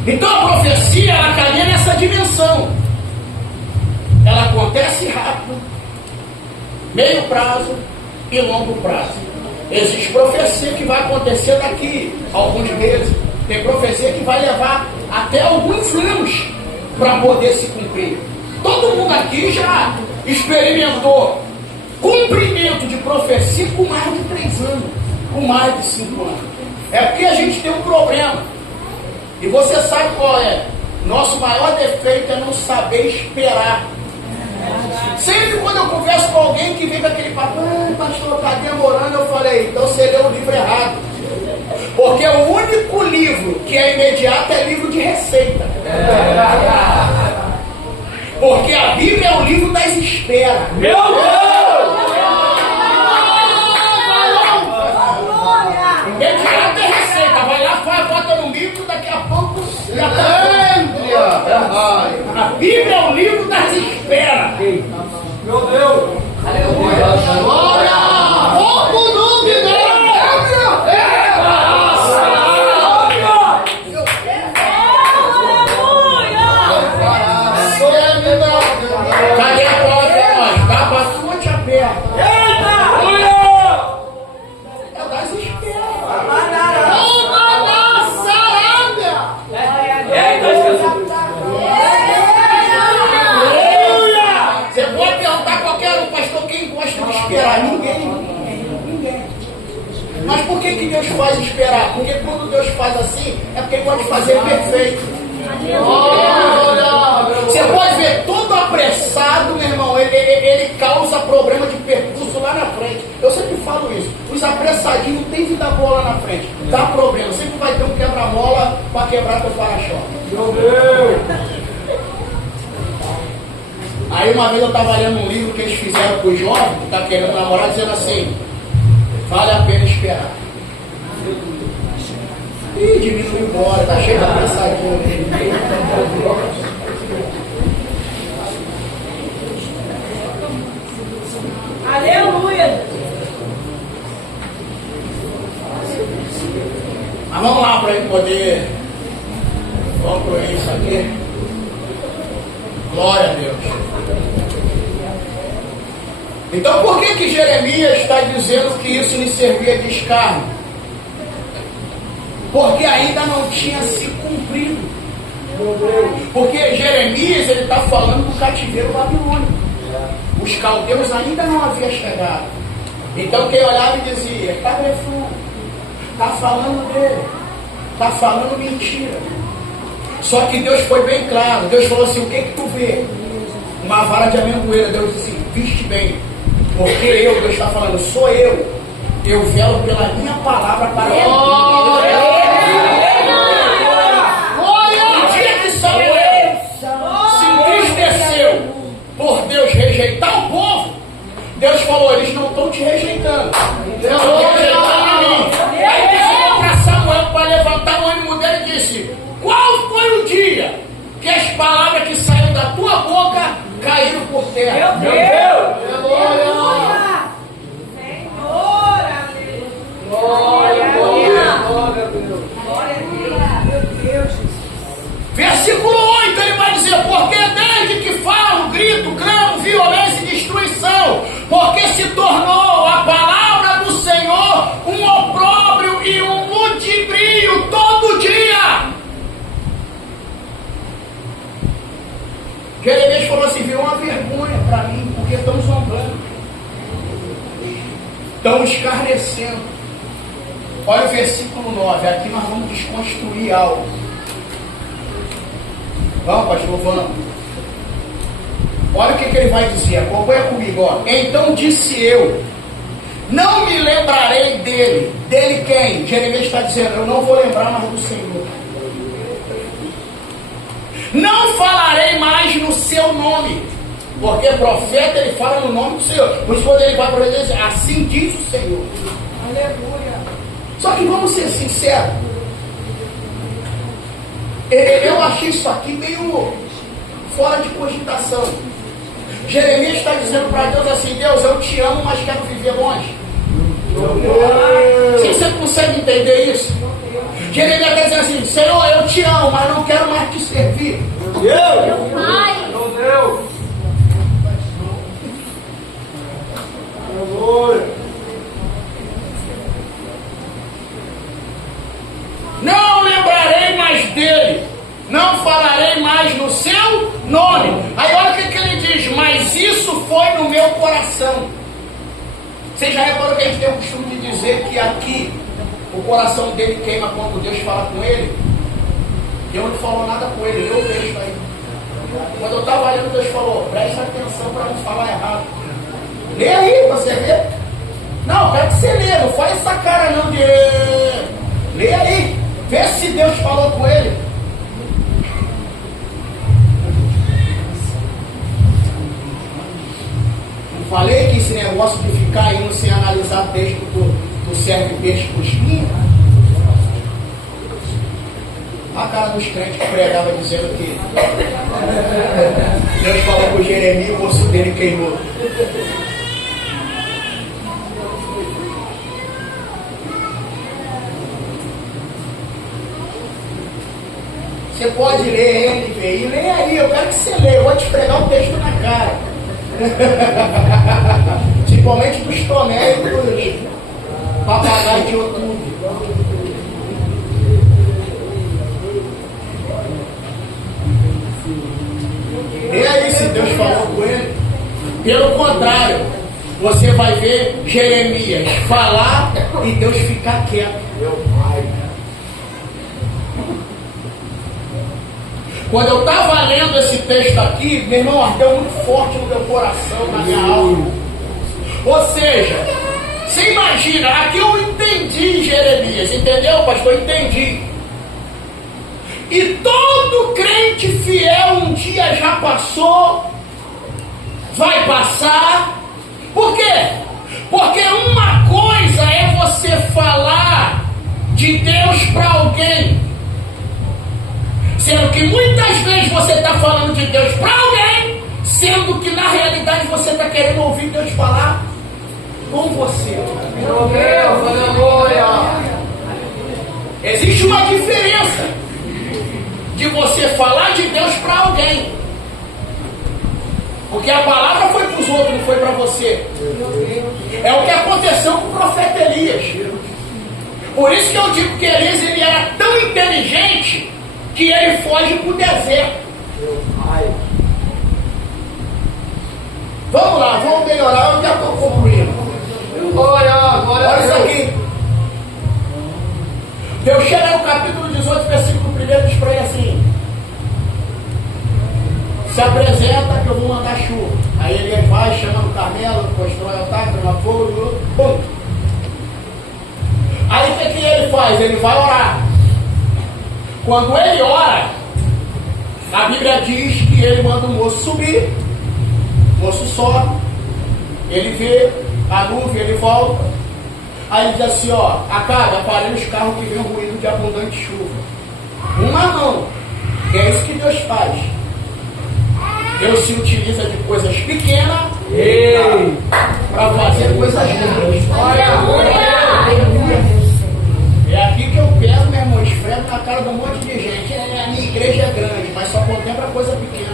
Então a profecia, ela caminha nessa dimensão. Ela acontece rápido, meio prazo e longo prazo. Existe profecia que vai acontecer daqui a alguns meses. Tem profecia que vai levar até alguns anos para poder se cumprir. Todo mundo aqui já experimentou cumprimento de profecia com mais de 3 anos, com mais de 5 anos. É porque a gente tem um problema. E você sabe qual é? Nosso maior defeito é não saber esperar. Sempre quando eu converso com alguém que vem com aquele papo: pastor, está demorando, eu falei: então você leu o livro errado. Porque o único livro que é imediato é livro de receita. Porque a Bíblia é o livro das esperas. Meu Deus! Imediato é receita. Vai lá, faz, bota no livro, daqui a pouco já está. A Bíblia é o livro das esperas. Meu Deus! Aleluia! Glória! O nome dele! Cadê a palavra para nós? Dá bastante aberta. É das esperas. Você pode perguntar qualquer um: pastor, quem gosta de esperar? Ninguém. Mas por que Deus faz esperar? Porque quando Deus faz assim, é porque Ele pode fazer perfeito. Você pode ver todo apressado, meu irmão, ele causa problema de percurso lá na frente. Eu sempre falo isso: os apressadinhos não tem vida boa lá na frente, dá problema. Sempre vai ter um quebra-mola para quebrar teu para-choque. Meu Deus! Aí uma vez eu estava lendo um livro que eles fizeram para o jovem que está querendo namorar, dizendo assim: vale a pena esperar. Ih, diminuiu embora, tá cheio de apressadinho. Aleluia! Mas vamos lá para ele poder concluir isso aqui. Glória a Deus. Então por que Jeremias está dizendo que isso lhe servia de escárnio? Porque ainda não tinha se cumprido. Porque Jeremias, ele está falando do cativeiro babilônico. Os caldeus ainda não haviam chegado. Então quem olhava e dizia: está blefando, está falando dele, está falando mentira. Só que Deus foi bem claro. Deus falou assim: o que tu vê? Uma vara de amendoeira. Deus disse assim: viste bem. Porque Deus está falando, sou eu. Eu velo pela minha palavra para o dia que Samuel se entristeceu por Deus rejeitar o povo, Deus falou: eles não estão te rejeitando, Deus está rejeitando caíram por terra. Meu Deus! Aleluia! Senhor, aleluia! Glória a Deus! Glória a Deus! Meu Deus, Jesus! Versículo 8, ele vai dizer: porque desde que falo, grito, clamo, violência e destruição, porque se tornou a palavra do Senhor um opróbrio e um ludibrio todo dia. Jeremias falou assim: virou uma vergonha para mim, porque estão zombando, estão escarnecendo. Olha o versículo 9, aqui nós vamos desconstruir algo. Vamos, pastor, vamos. Olha o que ele vai dizer, acompanha comigo, ó. Então disse eu: não me lembrarei dele. Dele quem? Jeremias está dizendo: eu não vou lembrar mais do Senhor. Não falarei mais no seu nome. Porque profeta, ele fala no nome do Senhor. Por isso quando ele vai para ele dizer: assim diz o Senhor. Aleluia! Só que vamos ser sinceros, eu achei isso aqui meio fora de cogitação. Jeremias está dizendo para Deus assim: Deus, eu te amo, mas quero viver longe. Você consegue entender isso? Jeremias está dizendo assim: Senhor, eu te amo, mas não quero mais te servir. Meu Pai! Meu Deus! Aleluia! Não lembrarei mais dele, não falarei mais no seu nome. Aí olha o que ele diz: mas isso foi no meu coração. Você já reparou que a gente tem o costume de dizer que aqui o coração dele queima quando Deus fala com ele? Deus não falou nada com ele, leu o texto aí. Quando eu estava lendo, Deus falou: presta atenção para não falar errado. Lê aí, você vê. Não, quero que você lê, não faz essa cara não de... Lê aí, vê se Deus falou com ele. Não falei que esse negócio de ficar indo sem analisar o texto do serve peixe com espinha? A cara dos crentes que pregava dizendo que Deus falou com Jeremias e o osso dele queimou. Você pode ler NVI, lê aí, eu quero que você leia, eu vou te pregar o texto na cara. Principalmente dos Tomé e dos papagaios de outubro. E aí, se Deus falou com ele? Pelo contrário, você vai ver Jeremias falar e Deus ficar quieto. Meu pai. Quando eu estava lendo esse texto aqui, meu irmão, ardeu muito forte no meu coração, na minha alma. Ou seja, você imagina, aqui eu entendi Jeremias, entendeu, pastor? Entendi. E todo crente fiel um dia já passou, vai passar. Por quê? Porque uma coisa é você falar de Deus para alguém, sendo que muitas vezes você está falando de Deus para alguém, sendo que na realidade você está querendo ouvir Deus falar com você. Meu Deus, aleluia! Existe uma diferença de você falar de Deus para alguém, porque a palavra foi para os outros, não foi para você. É o que aconteceu com o profeta Elias. Por isso que eu digo que Elias, ele era tão inteligente que ele foge para o deserto. Vamos lá, vamos melhorar, eu já estou concluindo. Olha isso aqui. Deus chega no capítulo 18, versículo 1, diz para ele assim: se apresenta que eu vou mandar chuva. Aí ele vai, chama no Carmelo, constrói o altar, põe fogo, pum. Aí o que ele faz? Ele vai orar. Quando ele ora, a Bíblia diz que ele manda o moço subir. O moço sobe, ele vê a nuvem, ele volta. Aí ele diz assim: ó, Acabe, aparelha os carros que vem um ruído de abundante chuva. Uma mão, que é isso que Deus faz. Deus se utiliza de coisas pequenas para fazer coisas grandes. É aqui que eu pego, meu irmão, esfrego na cara de um monte de gente. A minha igreja é grande, mas só contempla coisa pequena.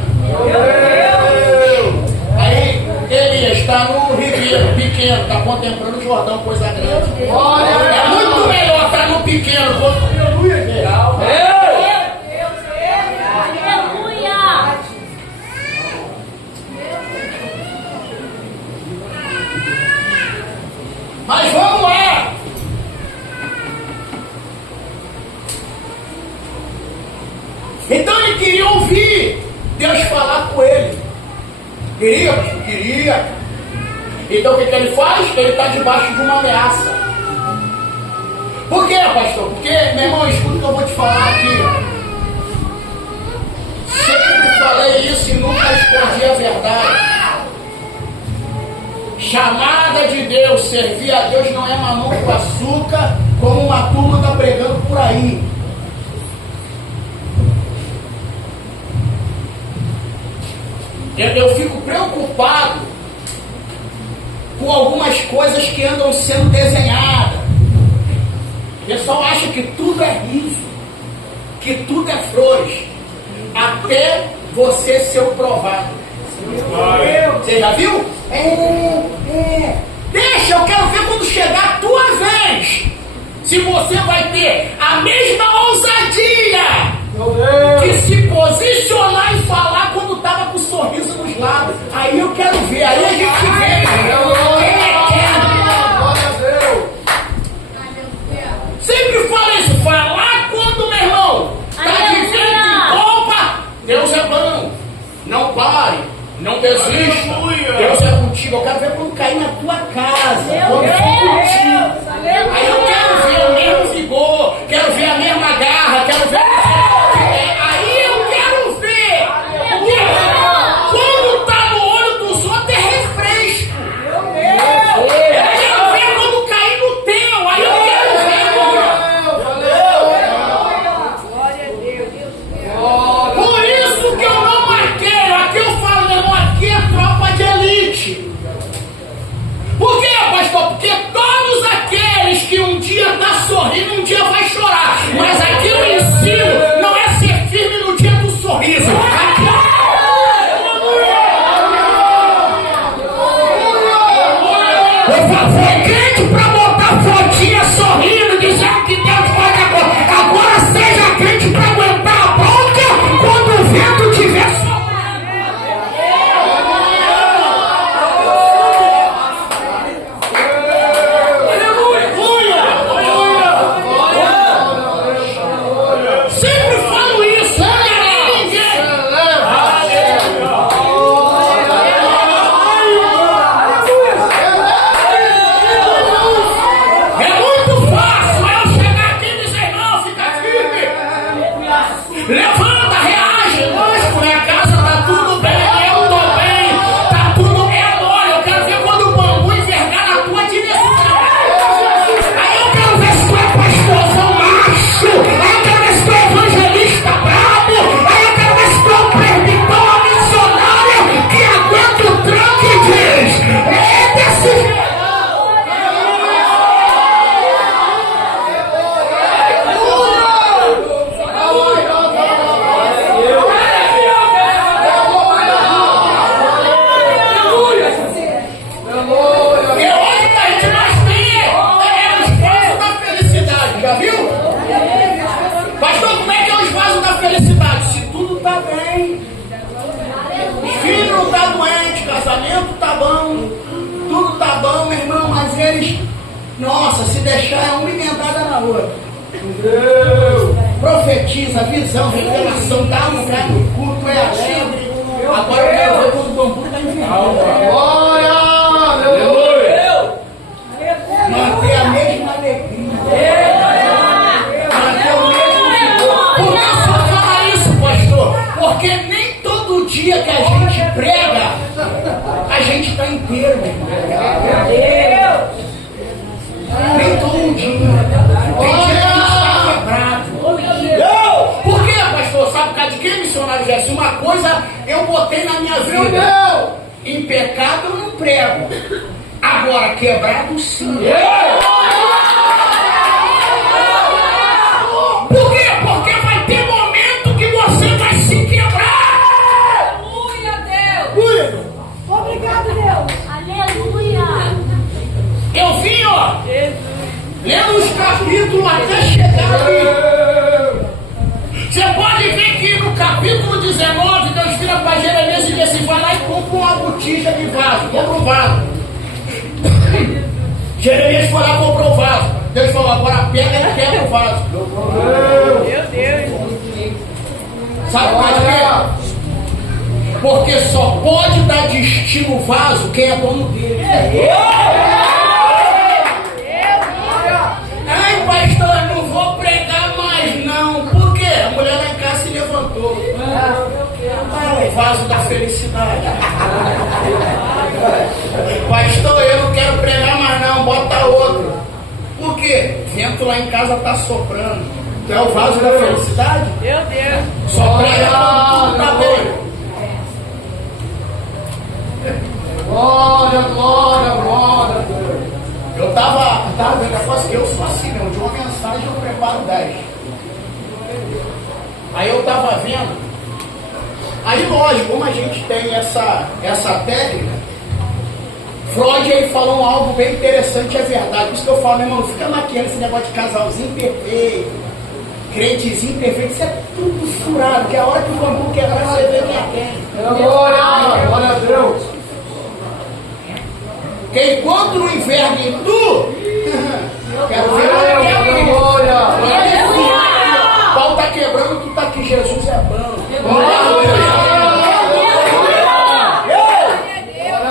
Aí Elias está no Ribeiro, pequeno, está contemplando o Jordão, coisa grande. É muito melhor estar no pequeno. Aleluia! Mas vamos lá! Então ele queria ouvir Deus falar com ele. Queria. Então o que ele faz? Ele está debaixo de uma ameaça. Por quê, pastor? Porque, meu irmão, escuta o que eu vou te falar aqui. Sempre falei isso e nunca escondi a verdade. Chamada de Deus, servir a Deus não é mamão com açúcar, como uma turma está pregando por aí. Eu fico preocupado com algumas coisas que andam sendo desenhadas. O pessoal acha que tudo é riso, que tudo é flores, até você ser o provado. Você já viu? Deixa, eu quero ver quando chegar a tua vez. Se você vai ter a mesma ousadia de se posicionar e falar quando estava com um sorriso nos lábios. Aí eu quero ver, aí a gente vê. Sempre fala isso, falar quando, meu irmão, está dizendo, opa, Deus é bom, não pare, não desista, Deus é contigo. Eu quero ver quando cair na tua casa, quando for contigo. Aí eu quero ver o mesmo vigor, quero ver a mesma garra, quero ver. Aí eu quero ver. Quando tá no olho dos outros é refresco. Eu quero ver quando cair no teu. Aí eu quero ver. Por isso que eu não marquei. Aqui eu falo, meu irmão, aqui é tropa de elite. Por quê, pastor? Porque todos aqueles que um dia está sorrindo, um dia vai chorar. Mas aqui eu ensino, não é ser firme no dia do sorriso. Foi crente para botar fotinha sorrindo, dizendo que Deus pode agora. Agora seja crente para aguentar a bronca quando o vento estiver soprando. Sempre falo isso, é muito fácil eu chegar aqui e dizer, não, fica firme. Levanta, reage, lógico, minha casa tá tudo bem, eu tô bem, tá tudo mole. Eu quero ver quando o bambu envergar na tua direção. Aí eu quero ver se tu é pastorzão macho, aí eu quero ver se tu é evangelista brabo, aí eu quero ver se tu é um presbiteriano missionário que aguenta o tranco e diz, é desse jeito. Porque hoje a gente mais tem é os vasos da felicidade, já viu? Pastor, como é que é os vasos da felicidade? Se tudo tá bem, filho não tá doente, casamento tá bom, tudo tá bom, meu irmão, mas eles, nossa, se deixar é uma emendada na outra. Profetiza, visão, revelação, dá um lugar no culto, é alegre. Agora eu quero ver quando o bambu tá enviado. Manter a mesma alegria. Manter o mesmo vigor. Por que eu vou falar isso, pastor? Porque nem todo dia que a gente prega, a gente está inteiro, meu irmão. Nem todo dia. Tem dia que a gente está quebrado. Por quê, pastor? Sabe por causa de quê? missionário Jesse, uma coisa eu botei na minha vida. Em pecado eu não prego. Agora, quebrado sim. Por quê? Porque vai ter momento que você vai se quebrar. Aleluia, Deus. Obrigado, Deus. Aleluia. Eu vim, ó, lendo os capítulos até chegar ali. Você pode ver que no capítulo 19, Deus vira para Jeremias e diz assim: vai lá e compra uma botija de vaso, compra um vaso. Jeremias foi lá e comprou o vaso. Deus falou: agora pega e quebra o vaso. Meu Deus. Sabe por quê? Porque só pode dar destino o vaso quem é dono dele. Ai, pastor, eu não vou pregar mais não. Por quê? A mulher lá em casa se levantou. Ah, o vaso da felicidade. Pastor, eu não quero pregar mais não, bota outro. Por quê? Vento lá em casa tá soprando. Tu é o vaso da felicidade? Meu Deus. Só prega quando tudo tá bem. Glória, glória, glória. Eu tava vendo negócio que eu sou assim mesmo, de uma mensagem eu preparo 10. Aí eu tava vendo, aí lógico, como a gente tem essa técnica, Freud aí falou algo bem interessante, é verdade. Por isso que eu falo, meu irmão, não fica maquiando esse negócio de casalzinho perfeito, crentezinho perfeito, isso é tudo furado, que a hora que o bambu quebrar, você vê quem é quem. Glória, glória a Deus. Porque enquanto não enverga em tu, quero ver Glória, glória. o pau tá quebrando, tu tá aqui, Jesus é bom. Glória a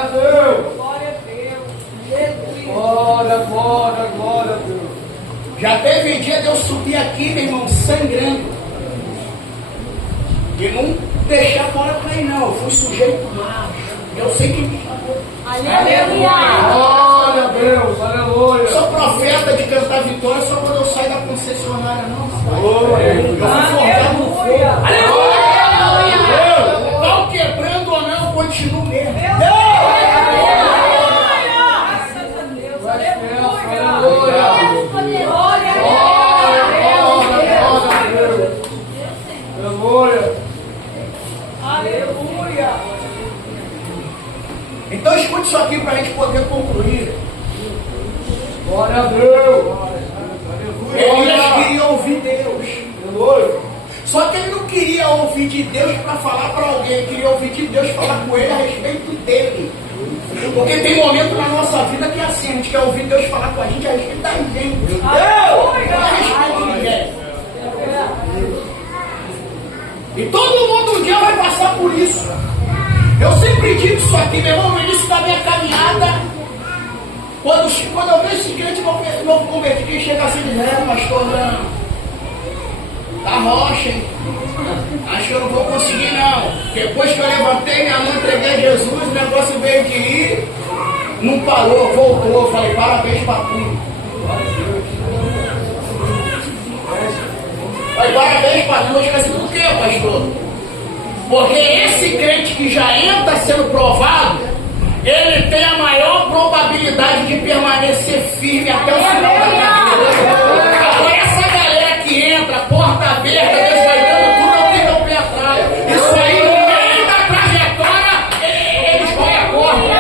Deus. Glória, glória, glória a Deus. Já teve dia de eu subir aqui, meu irmão, sangrando. E não deixar a bola cair, não. Eu fui sujeito macho. Eu sei que me chamou. Aleluia. Glória a Deus, aleluia. Sou profeta de cantar vitória só quando eu saio da concessionária, não. Glória. Eu fui formado no fogo. Aleluia. Pau quebrando ou não, eu continuo mesmo. Então escute isso aqui para a gente poder concluir. Glória a Deus. Elias queria ouvir Deus. Só que ele não queria ouvir de Deus para falar para alguém, ele queria ouvir de Deus falar com ele a respeito dele. Porque tem momento na nossa vida que é assim, a gente quer ouvir Deus falar com a gente a respeito da gente. Não a respeito de ninguém. E todo mundo um dia vai passar por isso. Eu sempre digo isso aqui, meu irmão, no início da minha caminhada, quando eu vejo esse crente novo convertido, que chega assim e diz: pastor, não, tá rocha, hein? Acho que eu não vou conseguir não. Depois que eu levantei minha mão, entreguei a Jesus, o negócio veio de ir, não parou, voltou. Eu falei: parabéns pra tu. Falei: parabéns pra tu. Eu falei assim: por quê, pastor? Porque esse crente que já entra sendo provado, ele tem a maior probabilidade de permanecer firme até o final da vida. Agora essa galera que entra, porta aberta, Deus vai dando tudo, não tem o pé atrás. Isso aí, no meio da trajetória, eles vão a corda.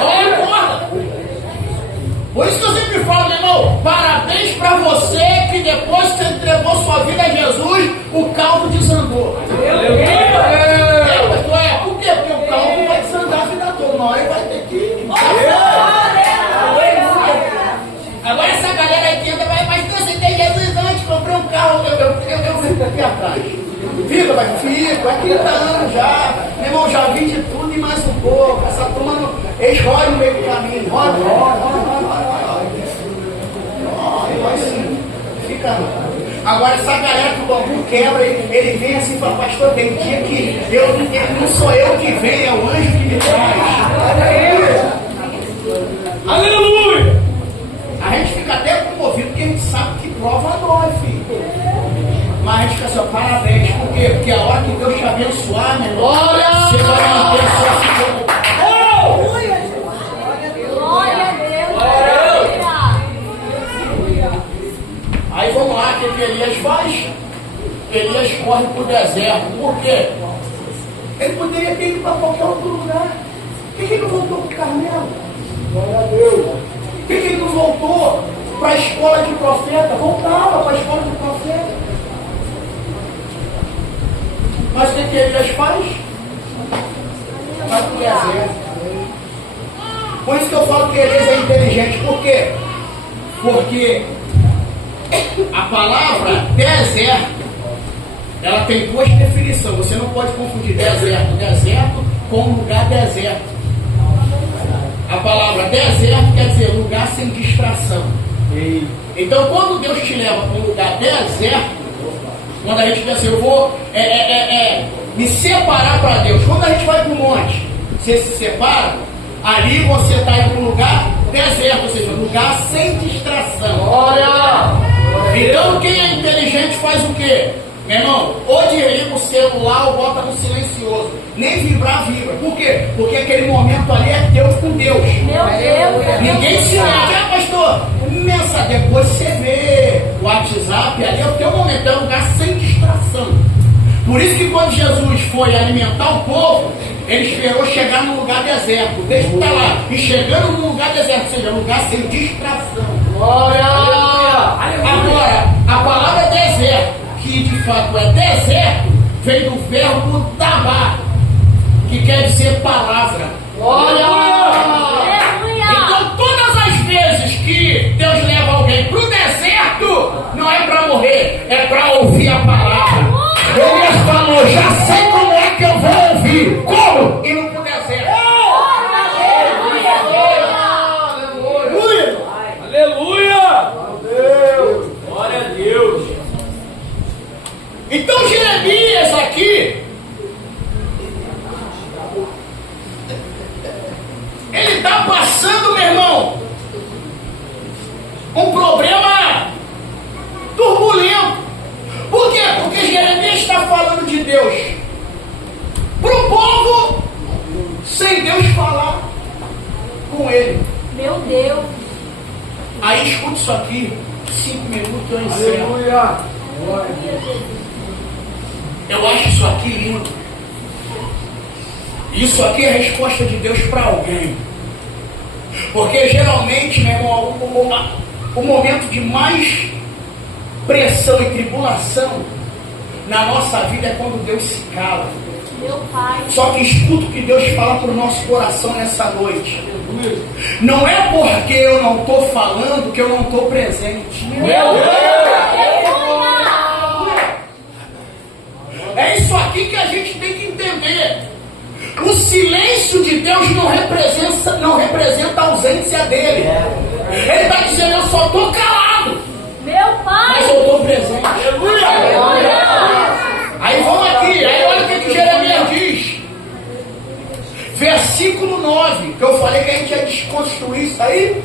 Vai a corda. Por isso que eu sempre falo, meu irmão, parabéns pra você que depois que você entregou sua vida a Jesus, o caldo desandou. Por quê? Porque o caldo vai desandar a vida toda. Uma hora vai ter que. Agora essa galera aí que entra, mas você tem Jesus antes, comprei um carro, eu fico aqui atrás. Fica, vai 30 anos já. Meu irmão, já vi de tudo e mais um pouco. Essa turma, eles rodam no meio do caminho. Roda. Vai sim. Fica não. Agora essa galera que o bambu quebra, ele vem assim e fala: pastor, tem dia que não sou eu que vem, é o anjo que me traz. Aleluia! A gente fica até comovido porque a gente sabe que prova dói, filho. Mas a gente fica assim, parabéns. Por quê? Porque a hora que Deus te abençoar, meu irmão, Glória! você vai manter a sua figura. Glória a Deus. Aleluia. Aí vamos lá, o que Elias faz? Elias corre para o deserto. Por quê? Ele poderia ter ido para qualquer outro lugar. Por que ele não voltou para o Carmelo? Glória a Deus. Por que ele não voltou para a escola de profeta? Voltava para a escola de profeta. Mas o que Elias faz? Vai para o deserto. Por isso que eu falo que Elias é inteligente. Por quê? Porque a palavra deserto, ela tem duas definições. Você não pode confundir deserto com lugar deserto. A palavra deserto quer dizer lugar sem distração. Então, quando Deus te leva para um lugar deserto, quando a gente diz assim, eu vou me separar para Deus. Quando a gente vai para o monte, você se separa, ali você está em um lugar deserto, ou seja, lugar sem distração. Glória! Então, quem é inteligente faz o quê? Meu irmão, ou desliga o celular ou bota no silencioso. Nem vibrar, vibra. Por quê? Porque aquele momento ali é teu com Deus. Meu Deus. Ninguém se mete. Ah, pastor, depois você vê o WhatsApp, ali é o teu momento, é um lugar sem distração. Por isso que quando Jesus foi alimentar o povo, ele esperou chegar num lugar deserto. Deixa eu estar lá. E chegando num lugar deserto, ou seja, um lugar sem distração. Glória! Agora, a palavra deserto, que de fato é deserto, vem do verbo tabar, que quer dizer palavra. Glória! Então, todas as vezes que Deus leva alguém para o deserto, não é para morrer, é para ouvir a palavra. Elias falou, já sei como é que eu vou ouvir. Como? Indo para o deserto. Aleluia! Glória a Deus! Então Jeremias aqui, ele está passando, meu irmão, um problema turbulento. Por quê? Porque Jeremias está falando de Deus para o povo sem Deus falar com ele. Meu Deus. Aí escuta isso aqui, 5 minutos eu encerro. Aleluia! Eu acho isso aqui lindo. Isso aqui é a resposta de Deus para alguém. Porque geralmente, meu irmão, o momento de mais pressão e tribulação na nossa vida é quando Deus se cala. Meu Pai. Só que escuta o que Deus fala para o nosso coração nessa noite. Não é porque eu não estou falando que eu não estou presente. Meu Deus. É isso aqui que a gente tem que entender. O silêncio de Deus não representa a ausência dele. Ele está dizendo, eu só estou calado, Meu Pai. mas eu estou presente. Aí vamos aqui, aí olha o que Jeremias diz. Versículo 9, que eu falei que a gente ia desconstruir isso aí.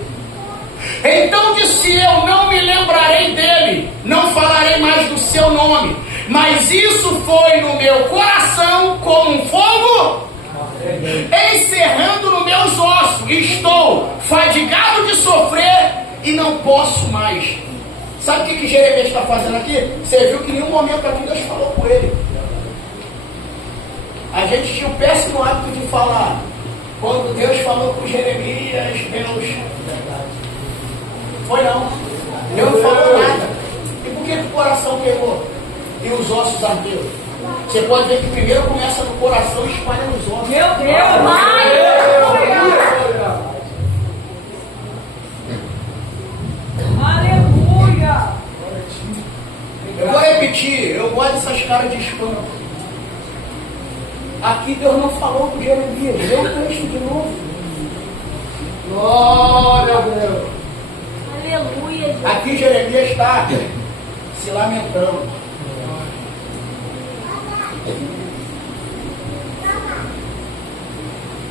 Então disse eu, não me lembrarei dele, não falarei mais do seu nome, mas isso foi no meu coração como um fogo, encerrando nos meus ossos. Estou fadigado de sofrer e não posso mais. Sabe o que Jeremias está fazendo aqui? Você viu que em nenhum momento aqui Deus falou com ele. A gente tinha o péssimo hábito de falar. Quando Deus falou com Jeremias, Deus... Foi não. Deus não falou nada. E por que o coração queimou? E os ossos arderam? Você pode ver que primeiro começa no coração e espalha nos ossos. Meu Pai. Aleluia. Eu vou repetir, eu gosto dessas caras de espanto. Aqui Deus não falou com Jeremias. Lê o texto de novo. Glória a Deus! Aleluia. Jesus. Aqui Jeremias está se lamentando.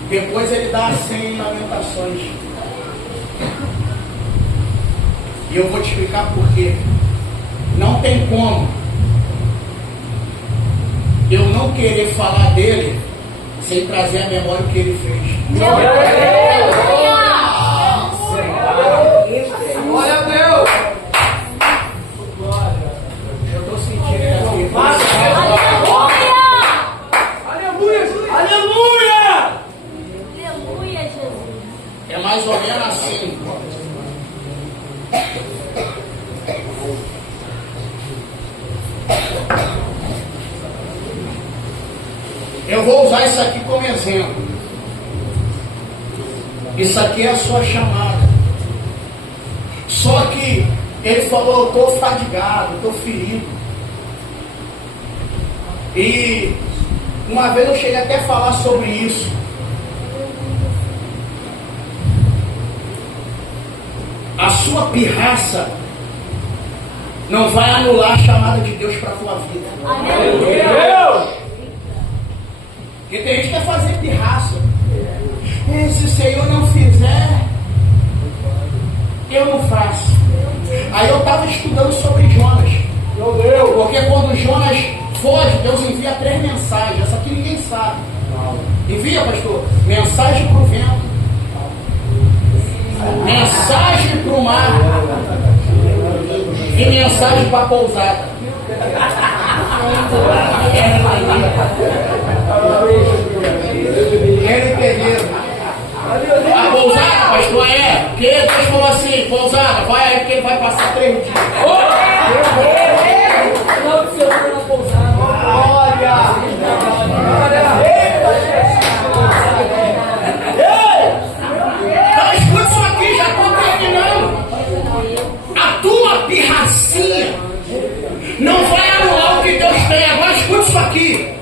Depois ele dá 100 lamentações. E eu vou te explicar por quê. Não tem como de eu não querer falar dele sem trazer à memória o que ele fez. Glória a Deus. Eu estou sentindo ele aqui. Aleluia, Jesus. Aleluia, Jesus. É mais ou menos assim. Eu vou usar isso aqui como exemplo. Isso aqui é a sua chamada. Só que ele falou: eu estou fadigado, estou ferido. E uma vez eu cheguei até a falar sobre isso. A sua pirraça não vai anular a chamada de Deus para a tua vida. Aleluia. Porque tem gente que quer fazer pirraça. E se o Senhor não fizer, eu não faço. Aí eu estava estudando sobre Jonas. Porque quando Jonas foge, Deus envia 3 mensagens. Essa aqui ninguém sabe. Envia, pastor, mensagem para o vento, mensagem para o mar e mensagem para a pousada. A pousada, pastor, porque Deus falou assim: pousada, vai aí porque ele vai passar 3 dias. Então escuta isso aqui, já estou terminando. A tua pirracinha não vai anular o que Deus tem. Agora escuta isso aqui.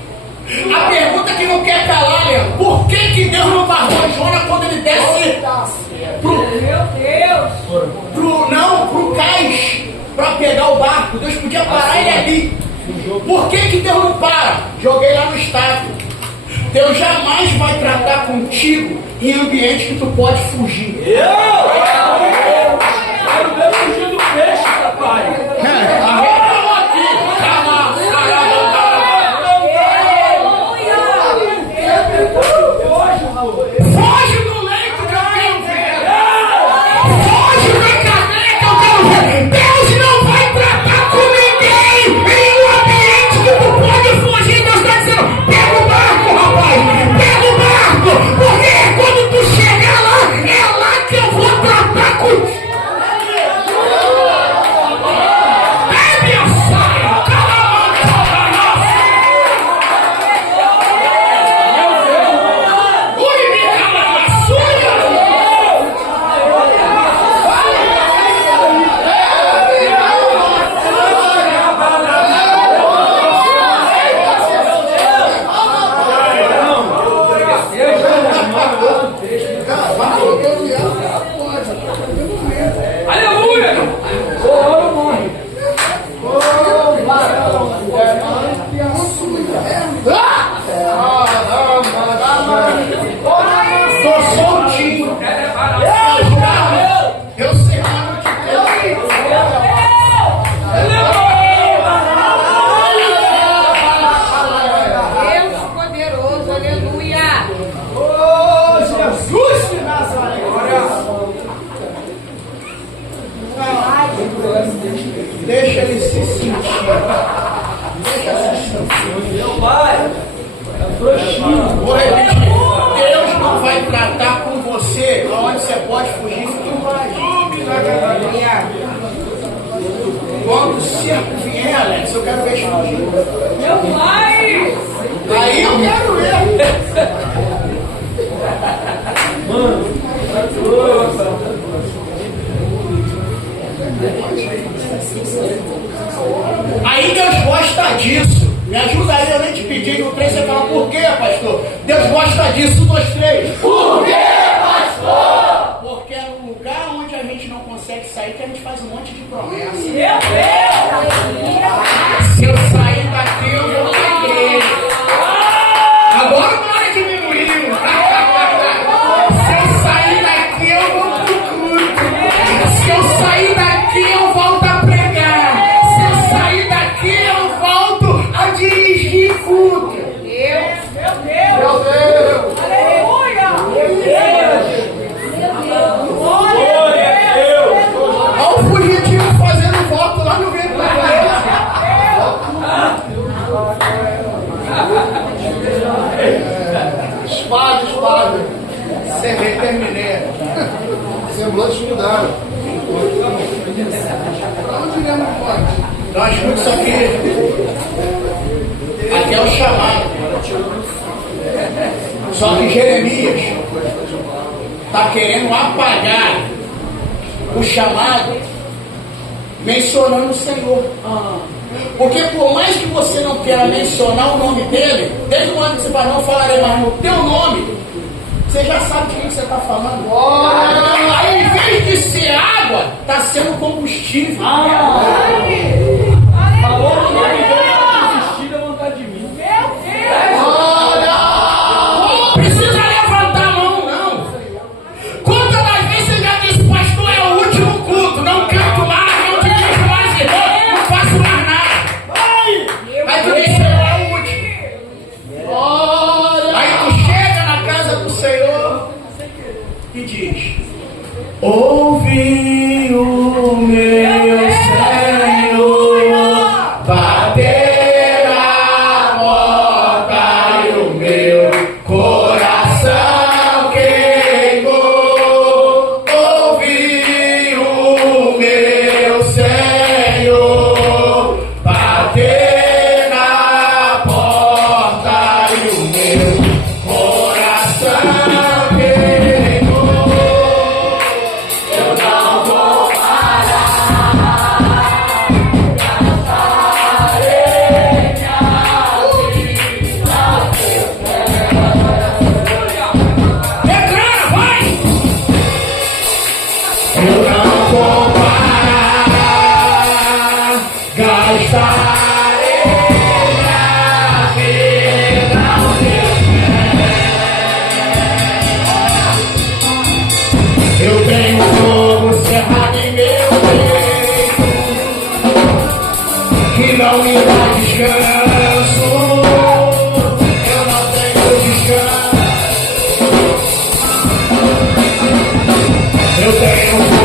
A pergunta que não quer calar é: por que Deus não barrou Jonas quando ele desce pro cais para pegar o barco? Deus podia parar ele ali. Por que Deus não para? Joguei lá no estádio. Deus jamais vai tratar contigo em ambiente que tu pode fugir. Quero ver fugir do peixe, papai. Foge do leito que eu quero ver. Foge da cadeia que eu quero ver. Deus não vai tratar com ninguém em um ambiente que tu pode fugir. Deus está dizendo: pega o barco, rapaz. Pega o barco. Porque quando tu chegar lá, é lá que eu vou tratar contigo. Bebe a saia. Deixa ele se sentir. Meu pai. Vou repetir. Deus não vai tratar com você aonde você pode fugir, fique em paz. Quando o circo vier, Alex, eu quero ver fugir. Meu pai. Aí eu quero ver. Aí Deus gosta disso. Me ajuda aí, eu nem te pedi no 3, você fala: por quê, pastor? Deus gosta disso. 1, 2, 3. Por quê, pastor? Porque é um lugar onde a gente não consegue sair que a gente faz um monte de promessa. Meu Deus. Se eu sair daqui, eu vou ter. Agora não é diminuindo. Se eu sair daqui, eu vou pro culto. Se eu sair daqui, eu volto a pregar. Se eu sair daqui, eu volto a dirigir culto. Espalhe. Cerrei, terminei. Semblantes mudaram. Para onde iremos, pode? Nós vimos isso aqui. Aqui é o chamado. Só que Jeremias está querendo apagar o chamado mencionando o Senhor. Porque por mais que você não queira mencionar o nome dele, desde o ano que você fala, não falarei mais no teu nome, você já sabe de quem você está falando. Aí, em vez de ser água, está sendo combustível. Falou o nome dele para desistir da vontade de mim. Não precisa levantar a mão, não. Quantas das vezes você já disse, pastor, é o último culto, não canto mais, não dirijo mais irmão, não faço mais nada. Aí tu diz, Senhor, é o último. Aí tu chega na casa do Senhor e diz, ouvi o meu Senhor bater a porta e o meu coração queimou. Ouvi o meu Senhor bater na porta e o meu coração queimou. Eu não vou declara, vai! Eu não vou parar, gastarei a vida ao teu pé. Eu tenho fogo cerrado em meu peito, que não me dá descanso. Eu não tenho descanso. Eu tenho